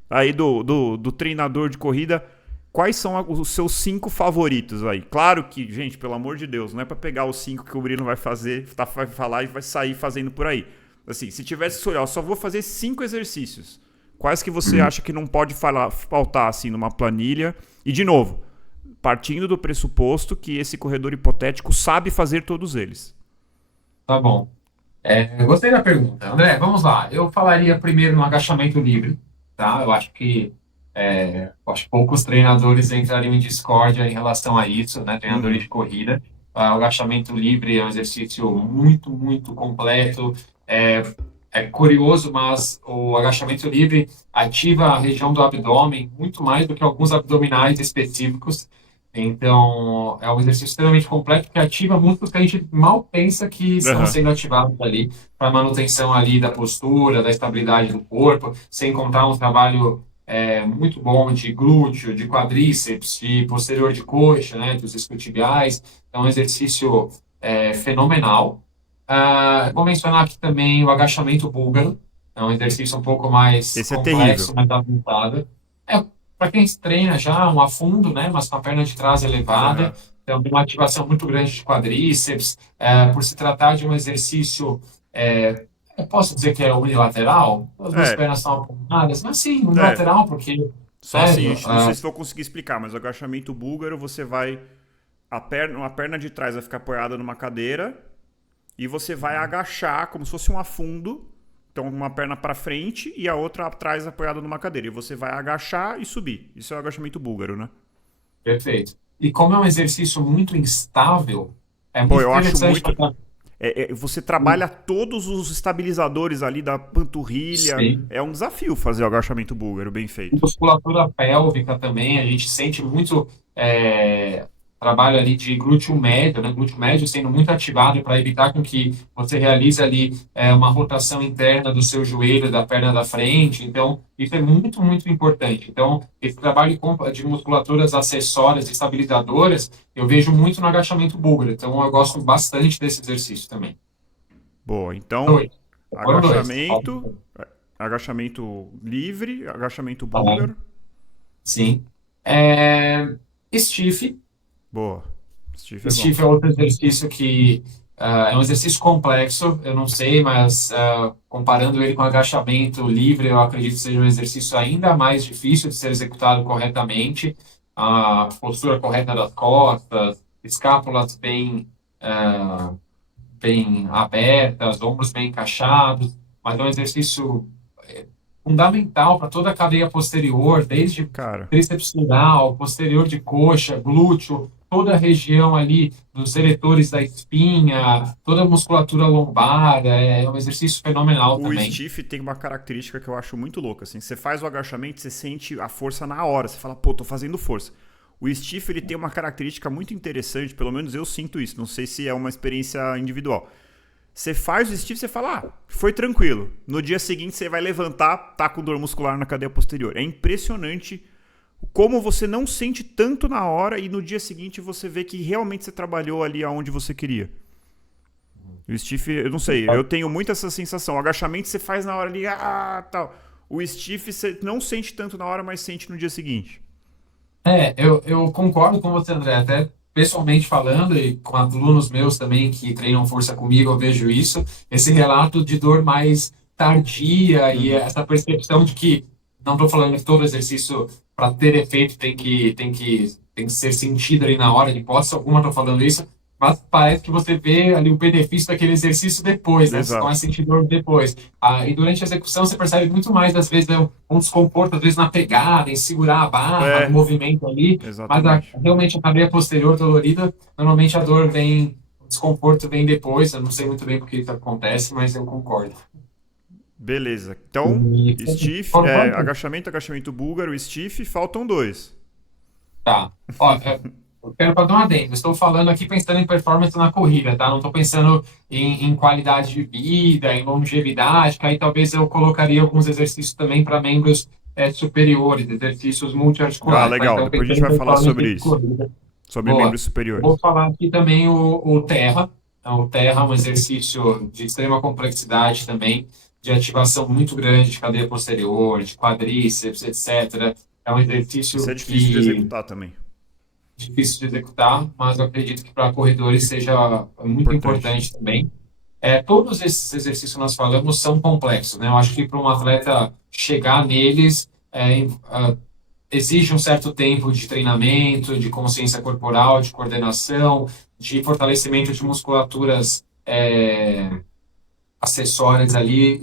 aí do treinador de corrida. Quais são os seus 5 favoritos aí? Claro que, gente, pelo amor de Deus, não é pra pegar os 5 que o Murilo vai fazer, vai falar e vai sair fazendo por aí. Assim, se tivesse que olhar, eu só vou fazer 5 exercícios. Quais que você acha que não pode faltar assim numa planilha? E de novo, partindo do pressuposto que esse corredor hipotético sabe fazer todos eles. Tá bom. Eu gostei da pergunta. André, vamos lá. Eu falaria primeiro no agachamento livre, tá? Eu acho que poucos treinadores entrariam em discórdia em relação a isso, né? Treinadores Uhum. de corrida. O agachamento livre é um exercício muito, muito completo. É, é curioso, mas o agachamento livre ativa a região do abdômen muito mais do que alguns abdominais específicos. Então, é um exercício extremamente completo que ativa músculos que a gente mal pensa que estão Aham. sendo ativados ali para manutenção ali da postura, da estabilidade do corpo, sem contar um trabalho muito bom de glúteo, de quadríceps, de posterior de coxa, né, dos isquiotibiais. Então, é um exercício fenomenal. Vou mencionar aqui também o agachamento búlgaro. É um exercício um pouco mais Esse é terrível. complexo, mais avançado. É, para quem treina já um afundo, né, mas com a perna de trás elevada, Aham. então tem uma ativação muito grande de quadríceps, por se tratar de um exercício, eu posso dizer que é unilateral, as duas É, pernas estão apontadas, mas sim, é. unilateral, porque, Só né, assim, não sei se vou conseguir explicar, mas o agachamento búlgaro você vai. Uma perna de trás vai ficar apoiada numa cadeira e você vai agachar como se fosse um afundo. Então, uma perna para frente e a outra atrás apoiada numa cadeira. E você vai agachar e subir. Isso é o agachamento búlgaro, né? perfeito. E como é um exercício muito instável, é Pô, muito eu acho interessante muito. para Você trabalha todos os estabilizadores ali da panturrilha. sim. É um desafio fazer o agachamento búlgaro bem feito. Musculatura pélvica também, a gente sente muito trabalho ali de glúteo médio, né? Glúteo médio sendo muito ativado para evitar com que você realize ali uma rotação interna do seu joelho, da perna da frente. Então, isso é muito, muito importante. Então, esse trabalho de musculaturas acessórias, estabilizadoras, eu vejo muito no agachamento búlgaro. Então, eu gosto bastante desse exercício também. Boa, então Dois. Foram dois. agachamento livre, agachamento Tá bem? búlgaro. Sim. Stiff. Boa. Stiff é bom. Stiff é outro exercício que é um exercício complexo, eu não sei, mas comparando ele com agachamento livre, eu acredito que seja um exercício ainda mais difícil de ser executado corretamente. A postura correta das costas, escápulas bem abertas, ombros bem encaixados, mas é um exercício fundamental para toda a cadeia posterior, desde Cara, tríceps dural, posterior de coxa, glúteo, toda a região ali dos eretores da espinha, toda a musculatura lombar, é um exercício fenomenal o também. stiff tem uma característica que eu acho muito louca, assim. Você faz o agachamento, você sente a força na hora. Você fala, pô, tô fazendo força. O stiff, ele tem uma característica muito interessante, pelo menos eu sinto isso. Não sei se é uma experiência individual. Você faz o stiff, você fala, foi tranquilo. No dia seguinte, você vai levantar, tá com dor muscular na cadeia posterior. É impressionante como você não sente tanto na hora e no dia seguinte você vê que realmente você trabalhou ali aonde você queria. O stiff, eu não sei, eu tenho muito essa sensação. O agachamento você faz na hora ali, tal. O stiff você não sente tanto na hora, mas sente no dia seguinte. Eu concordo com você, André, até pessoalmente falando, e com alunos meus também que treinam força comigo, eu vejo isso, esse relato de dor mais tardia e Uhum. essa percepção de que, não estou falando que todo exercício, para ter efeito, tem que ser sentido ali na hora, de hipótese alguma, estou falando isso, mas parece que você vê ali o benefício daquele exercício depois, né? Você começa Exato, a sentir dor depois. E durante a execução você percebe muito mais, às vezes, um desconforto, às vezes na pegada, em segurar a barra, no é, movimento ali, mas exatamente. realmente a cadeia posterior dolorida, normalmente a dor vem, o desconforto vem depois, eu não sei muito bem por que isso acontece, mas eu concordo. Beleza. Então, E stiff, foram quantos? agachamento búlgaro, stiff, faltam dois. Tá. Ó, eu quero para dar um adendo. Estou falando aqui pensando em performance na corrida, tá? Não estou pensando em qualidade de vida, em longevidade, que aí talvez eu colocaria alguns exercícios também para membros superiores, exercícios Ah, multiarticulares, tá? legal. Então, Depois a gente pensando em vai falar performance sobre de isso. corrida. Sobre Boa. membros Vou superiores. falar aqui também o Terra. Então, o Terra é um exercício de extrema complexidade também, de ativação muito grande de cadeia posterior, de quadríceps, etc. É um Isso exercício é difícil de que executar também. difícil de executar, mas eu acredito que para corredores seja muito Importante. importante também. Todos esses exercícios que nós falamos são complexos, né? Eu acho que para um atleta chegar neles exige um certo tempo de treinamento, de consciência corporal, de coordenação, de fortalecimento de musculaturas acessórias ali.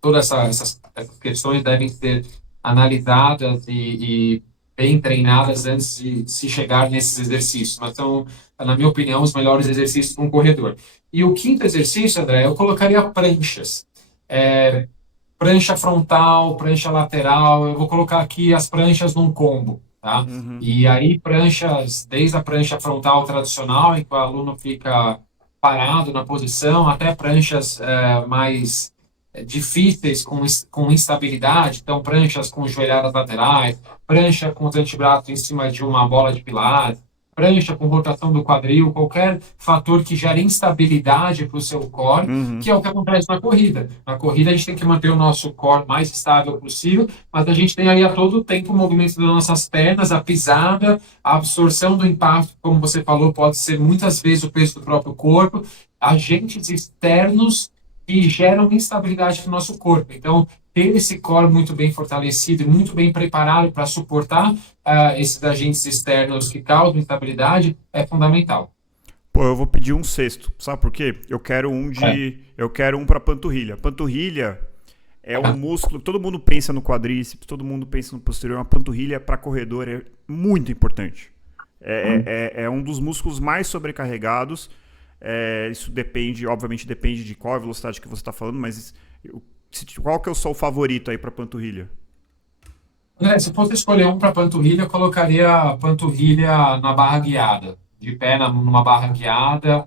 Todas essas questões devem ser analisadas e bem treinadas antes de se chegar nesses exercícios. Mas são, na minha opinião, os melhores exercícios para um corredor. E o quinto exercício, André, eu colocaria pranchas. É, prancha frontal, prancha lateral. Eu vou colocar aqui as pranchas num combo, tá? Uhum. E aí pranchas, desde a prancha frontal tradicional, em que o aluno fica parado na posição, até pranchas mais difíceis com instabilidade, então pranchas com joelhadas laterais, prancha com os antebraços em cima de uma bola de pilates, prancha com rotação do quadril, qualquer fator que gere instabilidade para o seu core, Uhum. que é o que acontece na corrida. Na corrida a gente tem que manter o nosso core mais estável possível, mas a gente tem aí a todo tempo o movimento das nossas pernas, a pisada, a absorção do impacto, como você falou, pode ser muitas vezes o peso do próprio corpo, agentes externos que geram instabilidade no nosso corpo. Então, ter esse core muito bem fortalecido e muito bem preparado para suportar esses agentes externos que causam instabilidade é fundamental. Pô, eu vou pedir um sexto. Sabe por quê? É, Eu quero um para panturrilha. Panturrilha é um músculo. Todo mundo pensa no quadríceps, todo mundo pensa no posterior. Uma panturrilha para corredor é muito importante. É um dos músculos mais sobrecarregados. Isso depende, obviamente, depende de qual é a velocidade que você está falando, mas qual que é o seu favorito aí para panturrilha? André, se fosse escolher um para panturrilha, eu colocaria a panturrilha na barra guiada, de pé numa barra guiada,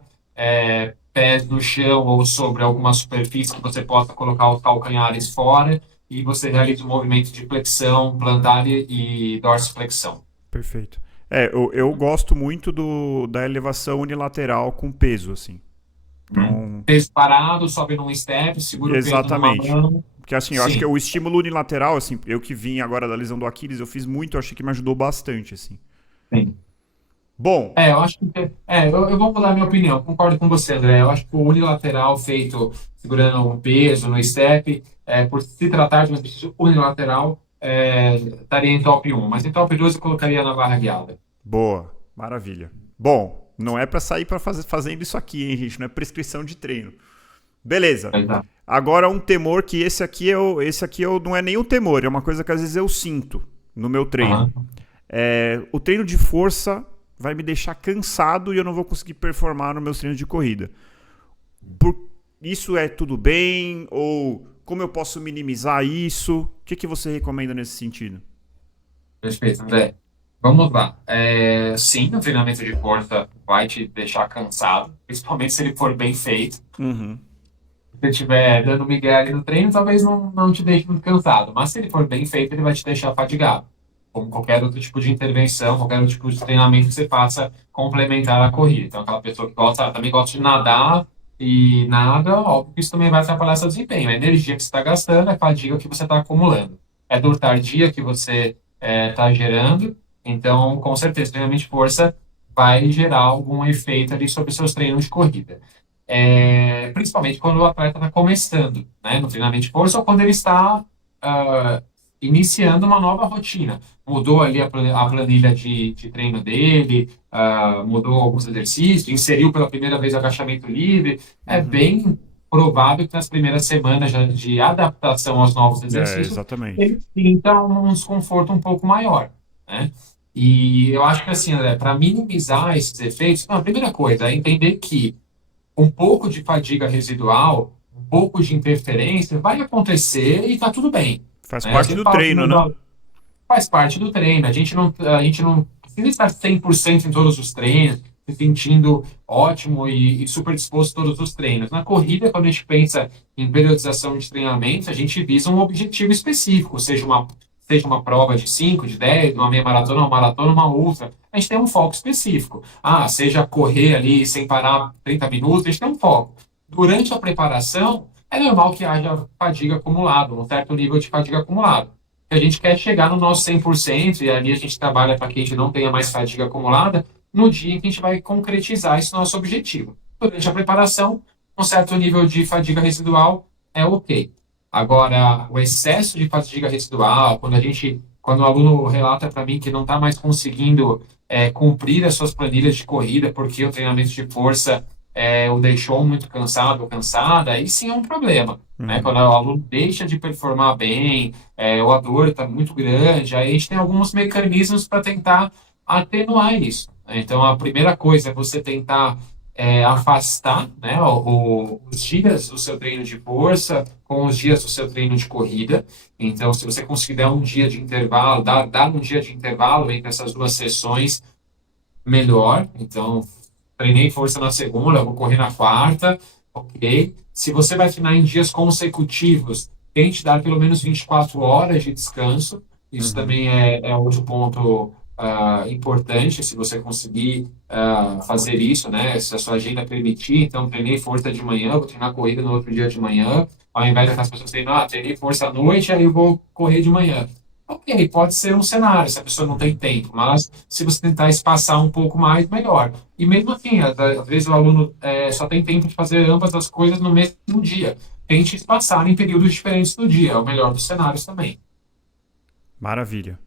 pés no chão ou sobre alguma superfície que você possa colocar os calcanhares fora e você realiza um movimento de flexão plantar e dorsiflexão. Perfeito. Eu gosto muito da elevação unilateral com peso, assim. Uhum. Então, peso parado, sobe num step, segura o peso numa Exatamente. mão. Porque assim, eu acho que Sim, o estímulo unilateral, assim, eu que vim agora da lesão do Aquiles, eu fiz muito, eu achei que me ajudou bastante, assim. sim. Bom, Eu acho que. Eu vou mudar minha opinião, concordo com você, André. Eu acho que o unilateral feito segurando um peso no step, por se tratar de um exercício unilateral, estaria em top 1. Mas em top 2 eu colocaria na barra guiada. boa, maravilha. Bom, não é pra sair para fazendo isso aqui, hein, gente? Não é prescrição de treino. Beleza. Exato. Agora um temor que esse aqui não é nem um temor, é uma coisa que às vezes eu sinto no meu treino. Aham. O treino de força vai me deixar cansado e eu não vou conseguir performar nos meus treinos de corrida. Por isso é tudo bem? Ou como eu posso minimizar isso? O que você recomenda nesse sentido? Perfeito, André. Vamos lá. Sim, o treinamento de força vai te deixar cansado, principalmente se ele for bem feito. Uhum. Se ele estiver dando migué ali no treino, talvez não te deixe muito cansado. Mas se ele for bem feito, ele vai te deixar fatigado. Como qualquer outro tipo de intervenção, qualquer outro tipo de treinamento que você faça complementar a corrida. Então, aquela pessoa que também gosta de nadar e nada, óbvio que isso também vai atrapalhar seu desempenho. A energia que você está gastando, a fadiga que você está acumulando. É dor tardia que você está gerando. Então, com certeza, treinamento de força vai gerar algum efeito ali sobre os seus treinos de corrida. Principalmente quando o atleta está começando, né, no treinamento de força ou quando ele está ah, iniciando uma nova rotina. Mudou ali a planilha de treino dele, mudou alguns exercícios, inseriu pela primeira vez agachamento livre. É Uhum. bem provável que nas primeiras semanas de adaptação aos novos exercícios Exatamente. ele sinta um desconforto um pouco maior, né? E eu acho que assim, André, para minimizar esses efeitos, a primeira coisa é entender que um pouco de fadiga residual, um pouco de interferência, vai acontecer e está tudo bem. Faz Né? Eu parte sempre do falo para treino, meus né? alunos, faz parte do treino. A gente não precisa estar 100% em todos os treinos, se sentindo ótimo e super disposto a todos os treinos. Na corrida, quando a gente pensa em periodização de treinamento, a gente visa um objetivo específico, seja uma prova de 5, de 10, uma meia maratona, uma maratona, uma ultra. A gente tem um foco específico. Seja correr ali sem parar 30 minutos, a gente tem um foco. Durante a preparação, é normal que haja fadiga acumulada, um certo nível de fadiga acumulada. A gente quer chegar no nosso 100% e ali a gente trabalha para que a gente não tenha mais fadiga acumulada no dia em que a gente vai concretizar esse nosso objetivo. Durante a preparação, um certo nível de fadiga residual é ok. Agora, o excesso de fadiga residual, quando o aluno relata para mim que não está mais conseguindo cumprir as suas planilhas de corrida porque o treinamento de força o deixou muito cansado ou cansada, aí sim é um problema. Né? Uhum. Quando o aluno deixa de performar bem, ou a dor está muito grande, aí a gente tem alguns mecanismos para tentar atenuar isso. Então, a primeira coisa é você tentar afastar, né, os dias do seu treino de força com os dias do seu treino de corrida. Então, se você conseguir dar um dia de intervalo, dar um dia de intervalo entre essas duas sessões, melhor. Então, treinei força na segunda, vou correr na quarta, ok. Se você vai treinar em dias consecutivos, tente dar pelo menos 24 horas de descanso. Isso Uhum. também é outro ponto importante, se você conseguir fazer isso, né? Se a sua agenda permitir, então treinei força de manhã, vou treinar corrida no outro dia de manhã, ao invés daquelas pessoas treinando, treinei força à noite, aí eu vou correr de manhã. Ok, pode ser um cenário, se a pessoa não tem tempo, mas se você tentar espaçar um pouco mais, melhor. E mesmo assim, às vezes o aluno só tem tempo de fazer ambas as coisas no mesmo dia. Tente espaçar em períodos diferentes do dia, é o melhor dos cenários também. Maravilha.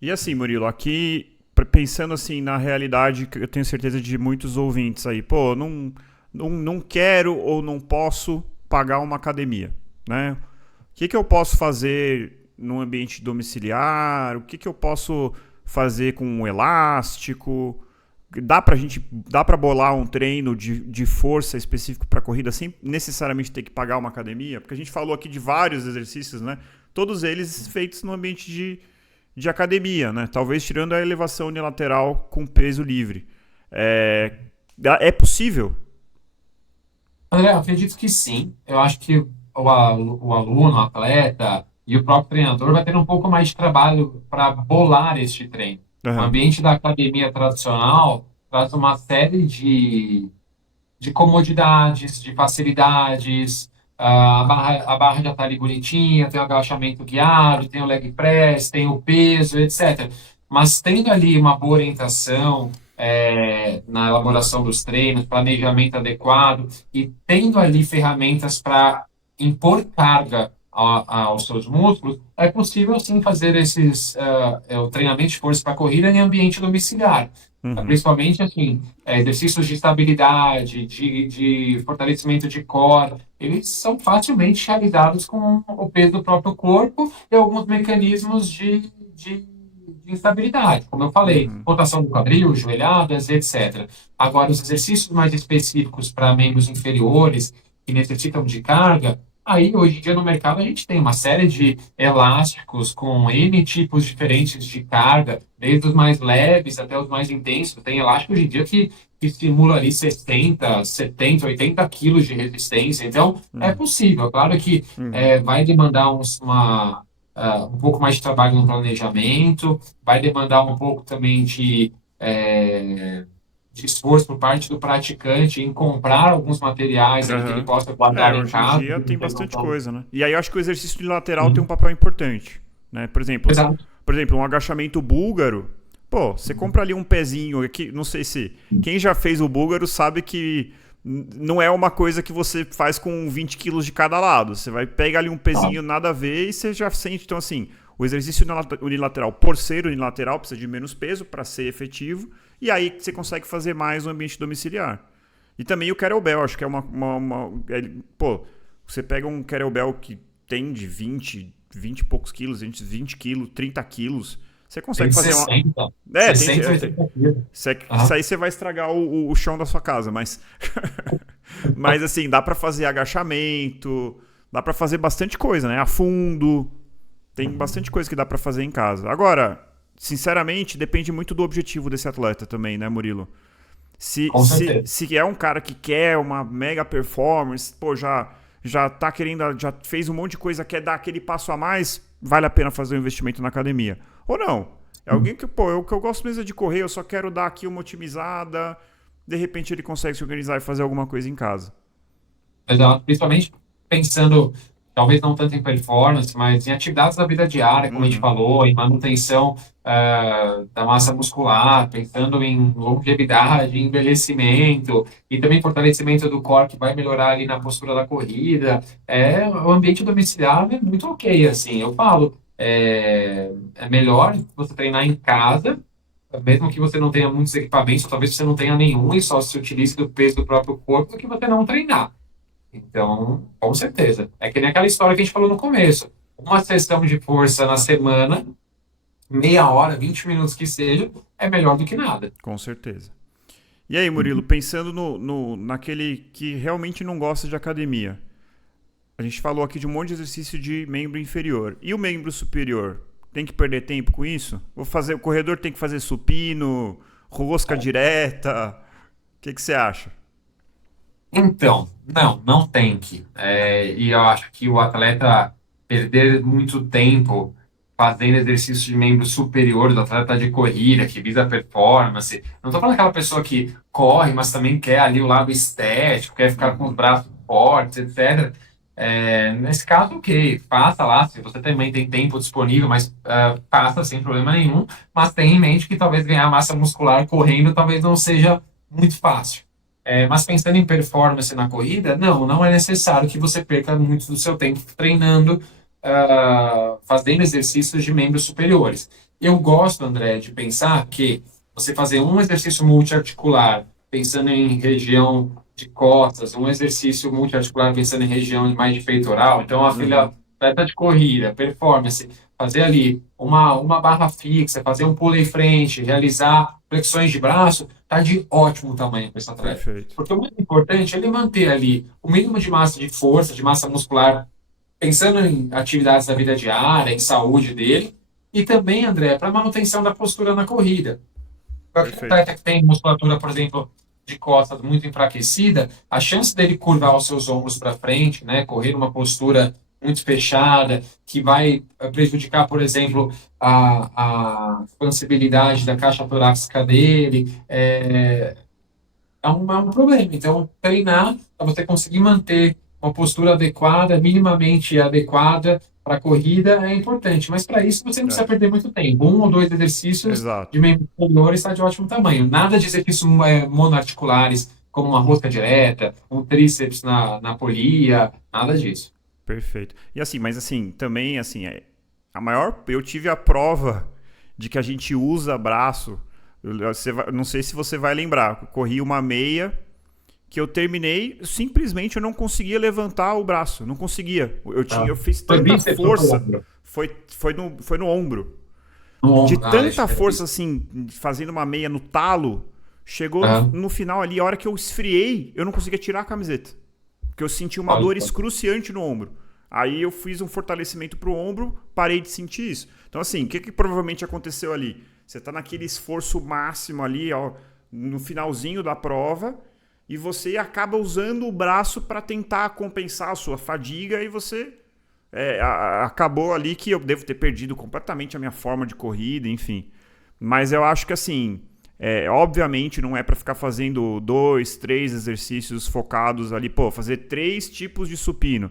E assim, Murilo, aqui pensando assim na realidade que eu tenho certeza de muitos ouvintes aí, pô, não quero ou não posso pagar uma academia, né? O que eu posso fazer no ambiente domiciliar? O que eu posso fazer com um elástico? Dá pra bolar um treino de força específico para corrida sem necessariamente ter que pagar uma academia? Porque a gente falou aqui de vários exercícios, né? Todos eles feitos no ambiente de academia, né? Talvez tirando a elevação unilateral com peso livre. É, é possível? André, eu acredito que sim. Eu acho que o aluno, o atleta e o próprio treinador vai ter um pouco mais de trabalho para bolar este treino. O Aham. ambiente da academia tradicional traz uma série de de comodidades, de facilidades. A barra já está ali bonitinha, tem o agachamento guiado, tem o leg press, tem o peso, etc. Mas tendo ali uma boa orientação na elaboração dos treinos, planejamento adequado e tendo ali ferramentas para impor carga aos seus músculos, é possível sim fazer o treinamento de força para corrida em ambiente domiciliar. Uhum. Principalmente assim, exercícios de estabilidade, de fortalecimento de core, eles são facilmente realizados com o peso do próprio corpo e alguns mecanismos de instabilidade, como eu falei, Uhum. rotação do quadril, joelhadas, etc. Agora, os exercícios mais específicos para membros inferiores que necessitam de carga, aí hoje em dia no mercado a gente tem uma série de elásticos com N tipos diferentes de carga, desde os mais leves até os mais intensos. Tem elástico hoje em dia que estimula ali 60, 70, 80 quilos de resistência. Então, é Uhum. possível. Claro que Uhum. vai demandar um pouco mais de trabalho no planejamento, vai demandar um pouco também de esforço por parte do praticante em comprar alguns materiais ali que ele Aham. possa guardar em Hoje em casa, dia que não tem tenham bastante tão... coisa, né? E aí eu acho que o exercício unilateral tem um Sim, papel importante, né? exato. Por exemplo, um agachamento búlgaro. Pô, você compra ali um pezinho aqui, não sei se quem já fez o búlgaro sabe que não é uma coisa que você faz com 20 quilos de cada lado. Você vai pegar ali um Tá. pezinho nada a ver e você já sente. Então, assim, o exercício unilateral, por ser unilateral, precisa de menos peso para ser efetivo. E aí você consegue fazer mais no ambiente domiciliar. E também o kettlebell, acho que é pô, você pega um kettlebell que tem de 20 e poucos quilos, 20 quilos, 30 quilos, você Tem consegue de fazer uma... 60, É, 60, 80 quilos. isso Aham. aí você vai estragar o chão da sua casa, mas... mas assim, dá pra fazer agachamento, dá pra fazer bastante coisa, né? Afundo, tem bastante coisa que dá pra fazer em casa. Agora, sinceramente, depende muito do objetivo desse atleta também, né, Murilo? Se, Com se, certeza. se é um cara que quer uma mega performance, pô, já tá querendo, já fez um monte de coisa, quer dar aquele passo a mais, vale a pena fazer um investimento na academia. Ou não. É alguém que, pô, o que eu gosto mesmo é de correr, eu só quero dar aqui uma otimizada. De repente ele consegue se organizar e fazer alguma coisa em casa. Exato. Principalmente pensando, talvez não tanto em performance, mas em atividades da vida diária, como a gente Uhum. falou, em manutenção da massa muscular, pensando em longevidade, envelhecimento e também fortalecimento do core que vai melhorar ali na postura da corrida. O ambiente domiciliar é muito ok, assim. Eu falo, é melhor você treinar em casa. Mesmo que você não tenha muitos equipamentos, ou talvez você não tenha nenhum e só se utilize do peso do próprio corpo, do que você não treinar. Então, com certeza. É que nem aquela história que a gente falou no começo. Uma sessão de força na semana, meia hora, 20 minutos que seja, é melhor do que nada. Com certeza. E aí, Murilo, pensando naquele que realmente não gosta de academia. A gente falou aqui de um monte de exercício de membro inferior. E o membro superior? Tem que perder tempo com isso? O corredor tem que fazer supino, rosca direta. O que você acha? Então, não tem que. E eu acho que o atleta perder muito tempo fazendo exercício de membro superior do atleta de corrida, que visa performance. Não estou falando aquela pessoa que corre, mas também quer ali o lado estético, quer ficar com os Uhum. braços fortes, etc. Nesse caso, ok, faça lá, se você também tem tempo disponível, mas faça sem problema nenhum, mas tenha em mente que talvez ganhar massa muscular correndo talvez não seja muito fácil. Mas pensando em performance na corrida, não é necessário que você perca muito do seu tempo treinando, fazendo exercícios de membros superiores. Eu gosto, André, de pensar que você fazer um exercício multiarticular, pensando em região de costas, um exercício multiarticular pensando em região mais de peitoral, então a filha Uhum. atleta de corrida, performance, fazer ali uma barra fixa, fazer um pulo em frente, realizar flexões de braço, tá de ótimo tamanho para esse atleta. Perfeito. Porque o mais importante é ele manter ali o mínimo de massa de força, de massa muscular, pensando em atividades da vida diária, em saúde dele, e também, André, para manutenção da postura na corrida. Qualquer Perfeito. atleta que tem musculatura, por exemplo, de costas muito enfraquecida, a chance dele curvar os seus ombros para frente, né, correr uma postura muito fechada, que vai prejudicar, por exemplo, a expansibilidade da caixa torácica dele, é um problema. Então, treinar para você conseguir manter uma postura adequada, minimamente adequada para a corrida é importante. Mas para isso você não precisa É, perder muito tempo. Um ou dois exercícios de exato. membros superiores está de ótimo tamanho. Nada de exercícios monoarticulares, como uma rosca direta, um tríceps na polia, nada disso. Perfeito. E assim, mas assim, também assim, eu tive a prova de que a gente usa braço. Não sei se você vai lembrar. Eu corri uma meia que eu terminei, simplesmente eu não conseguia levantar o braço, não conseguia. Tá? Eu fiz Foi tanta bíceps ou foi força, ombro? foi no ombro. No De ombro. Ah, tanta força assim, fazendo uma meia no talo, chegou aham. no final ali, a hora que eu esfriei, eu não conseguia tirar a camiseta. Porque eu senti uma Olha dor só. excruciante no ombro. Aí eu fiz um fortalecimento pro ombro, parei de sentir isso. Então, assim, o que provavelmente aconteceu ali? Você tá naquele esforço máximo ali, ó, no finalzinho da prova, e você acaba usando o braço para tentar compensar a sua fadiga, e você acabou ali que eu devo ter perdido completamente a minha forma de corrida, enfim. Mas eu acho que assim, obviamente não é para ficar fazendo 2, 3 exercícios focados ali, pô, fazer 3 tipos de supino.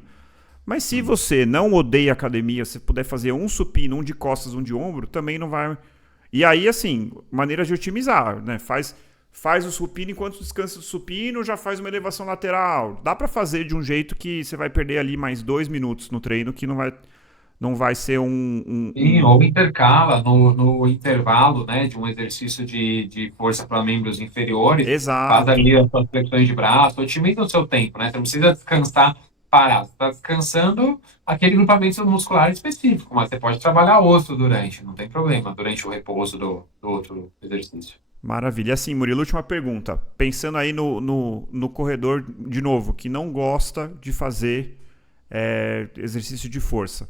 Mas se Uhum. você não odeia academia, se puder fazer um supino, um de costas, um de ombro, também não vai. E aí, assim, maneira de otimizar, né? Faz o supino enquanto descansa do supino, já faz uma elevação lateral. Dá para fazer de um jeito que você vai perder ali mais 2 minutos no treino, que não vai ser Sim, ou intercala no intervalo, né, de um exercício de força para membros inferiores, faz Exato. ali as suas flexões de braço, otimiza o seu tempo, né? Você não precisa descansar parado, você está descansando aquele grupamento muscular específico, mas você pode trabalhar osso durante, não tem problema, durante o repouso do outro exercício. Maravilha. E assim, Murilo, última pergunta. Pensando aí no corredor, de novo, que não gosta de fazer exercício de força.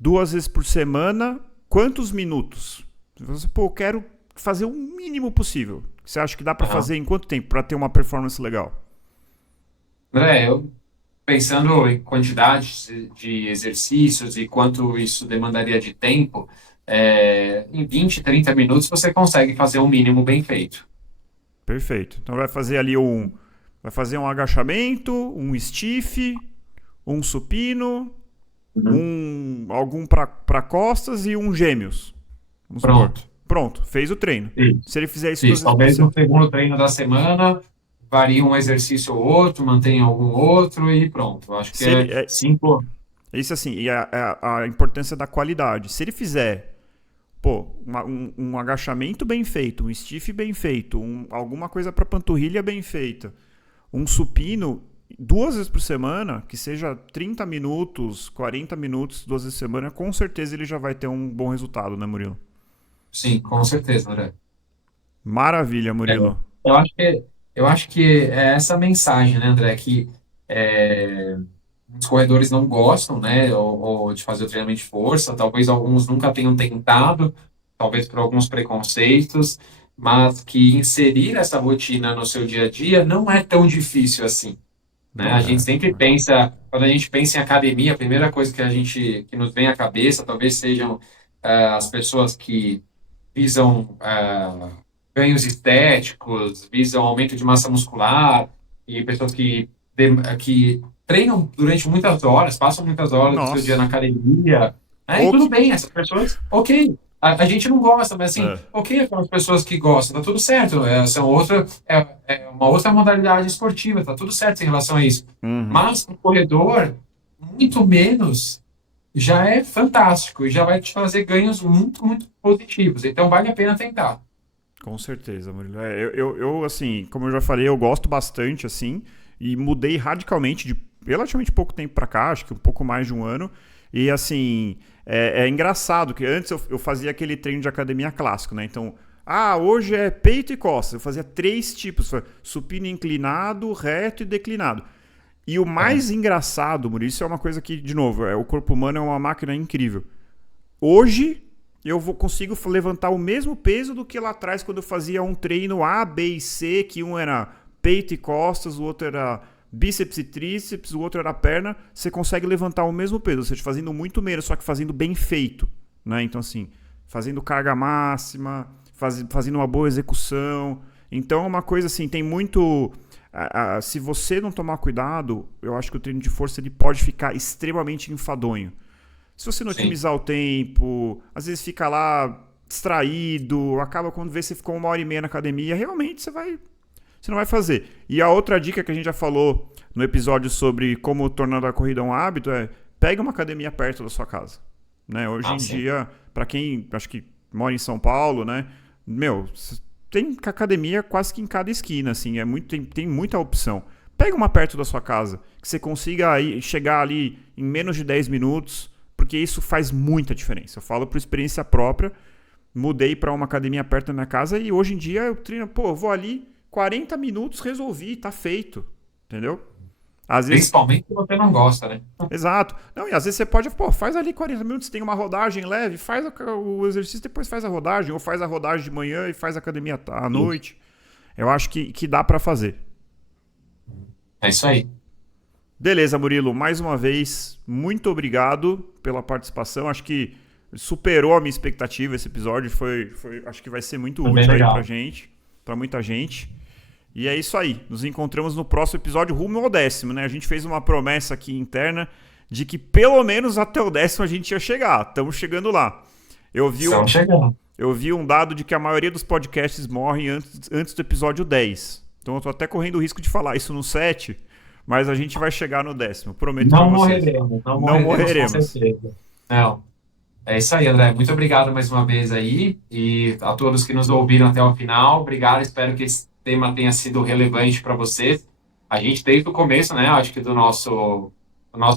2 vezes por semana, quantos minutos? Você, pô, eu quero fazer o mínimo possível. Você acha que dá para Aham. fazer em quanto tempo para ter uma performance legal? André, eu pensando em quantidade de exercícios e quanto isso demandaria de tempo, em 20, 30 minutos você consegue fazer um mínimo bem feito. Perfeito. Então vai fazer um agachamento, um stiff, um supino, Uhum. algum para costas e um gêmeos. Vamos supor. Pronto. Pronto, fez o treino. Isso. Se ele fizer isso duas Isso. vezes por Talvez no semana. segundo treino da semana varie um exercício ou outro, mantenha algum outro e pronto. Eu acho que Se ele, é cinco. é isso assim, e a importância da qualidade. Se ele fizer, pô, um agachamento bem feito, um stiff bem feito, alguma coisa para panturrilha bem feita, um supino 2 vezes por semana, que seja 30 minutos, 40 minutos, 2 vezes por semana, com certeza ele já vai ter um bom resultado, né, Murilo? Sim, com certeza, André. Maravilha, É, Murilo. eu acho que é essa mensagem, né, André, que é, os corredores não gostam, né, ou de fazer o treinamento de força, talvez alguns nunca tenham tentado, talvez por alguns preconceitos, mas que inserir essa rotina no seu dia a dia não é tão difícil assim, né? A Não gente é, sempre não é. pensa, quando a gente pensa em academia, a primeira coisa que nos vem à cabeça, talvez sejam as pessoas que visam ganhos estéticos, visam aumento de massa muscular, e pessoas que treinam durante muitas horas, passam muitas horas do seu dia na Nossa. academia, né? E Ou tudo que. bem, essas pessoas, ok. A gente não gosta, mas assim, É. ok, aquelas pessoas que gostam, tá tudo certo. É uma outra modalidade esportiva, tá tudo certo em relação a isso. Uhum. Mas o corredor, muito menos já é fantástico e já vai te fazer ganhos muito, muito positivos. Então, vale a pena tentar. Com certeza, Murilo. Assim, como eu já falei, eu gosto bastante, assim, e mudei radicalmente de relativamente pouco tempo pra cá, acho que um pouco mais de um ano. E, assim, é engraçado que antes eu fazia aquele treino de academia clássico, né? Então, hoje é peito e costas. Eu fazia 3 tipos: supino inclinado, reto e declinado. E o Aham. mais engraçado, Murilo, isso é uma coisa que, de novo, o corpo humano é uma máquina incrível. Hoje consigo levantar o mesmo peso do que lá atrás quando eu fazia um treino A, B e C, que um era peito e costas, o outro era bíceps e tríceps, o outro era perna. Você consegue levantar o mesmo peso, ou seja, fazendo muito menos, só que fazendo bem feito, né? Então assim, fazendo carga máxima, fazendo uma boa execução. Então é uma coisa assim, tem muito... se você não tomar cuidado, eu acho que o treino de força ele pode ficar extremamente enfadonho. Se você não Sim. otimizar o tempo, às vezes fica lá distraído, acaba quando vê você ficou 1h30 na academia, realmente você não vai fazer. E a outra dica que a gente já falou no episódio sobre como tornar a corrida um hábito é pegue uma academia perto da sua casa. Né? Hoje em Sim. dia, para quem acho que mora em São Paulo, né? Meu, tem academia quase que em cada esquina, assim, tem muita opção. Pega uma perto da sua casa, que você consiga chegar ali em menos de 10 minutos, porque isso faz muita diferença. Eu falo por experiência própria, mudei para uma academia perto da minha casa e hoje em dia eu treino, eu vou ali, 40 minutos, resolvi, tá feito, entendeu? Às vezes... Principalmente se você não gosta, né? Exato. Não, e às vezes você pode, faz ali 40 minutos, tem uma rodagem leve, faz o exercício, depois faz a rodagem, ou faz a rodagem de manhã e faz a academia à noite. Eu acho que dá para fazer. É isso aí. Beleza, Murilo, mais uma vez, muito obrigado pela participação. Acho que superou a minha expectativa esse episódio, acho que vai ser muito Foi bem útil aí legal. pra gente, pra muita gente. E é isso aí. Nos encontramos no próximo episódio rumo ao 10º, né? A gente fez uma promessa aqui interna de que pelo menos até o 10º a gente ia chegar. Estamos chegando lá. Estamos chegando. Eu vi um dado de que a maioria dos podcasts morrem antes do episódio 10. Então eu tô até correndo o risco de falar isso no 7, mas a gente vai chegar no 10º. Prometo pra vocês. Não Não morreremos, com morreremos. certeza. Não. É isso aí, André. Muito obrigado mais uma vez aí. E a todos que nos ouviram até o final, obrigado. Espero que esse tema tenha sido relevante para vocês. A gente, desde o começo, né, acho que do nosso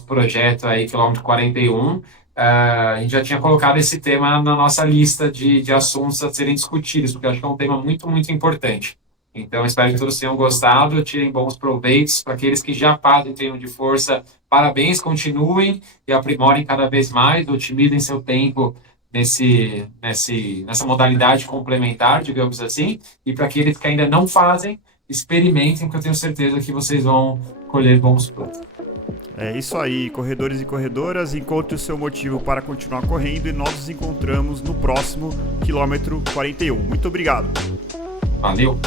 projeto aí, quilômetro 41, a gente já tinha colocado esse tema na nossa lista de assuntos a serem discutidos, porque acho que é um tema muito, muito importante. Então, espero que todos tenham gostado, tirem bons proveitos. Para aqueles que já fazem treino de força, parabéns, continuem e aprimorem cada vez mais, otimizem seu tempo nessa modalidade complementar, digamos assim. E para aqueles que ainda não fazem, experimentem, que eu tenho certeza que vocês vão colher bons frutos. É isso aí, corredores e corredoras, encontre o seu motivo para continuar correndo e nós nos encontramos no próximo quilômetro 41. Muito obrigado. Valeu!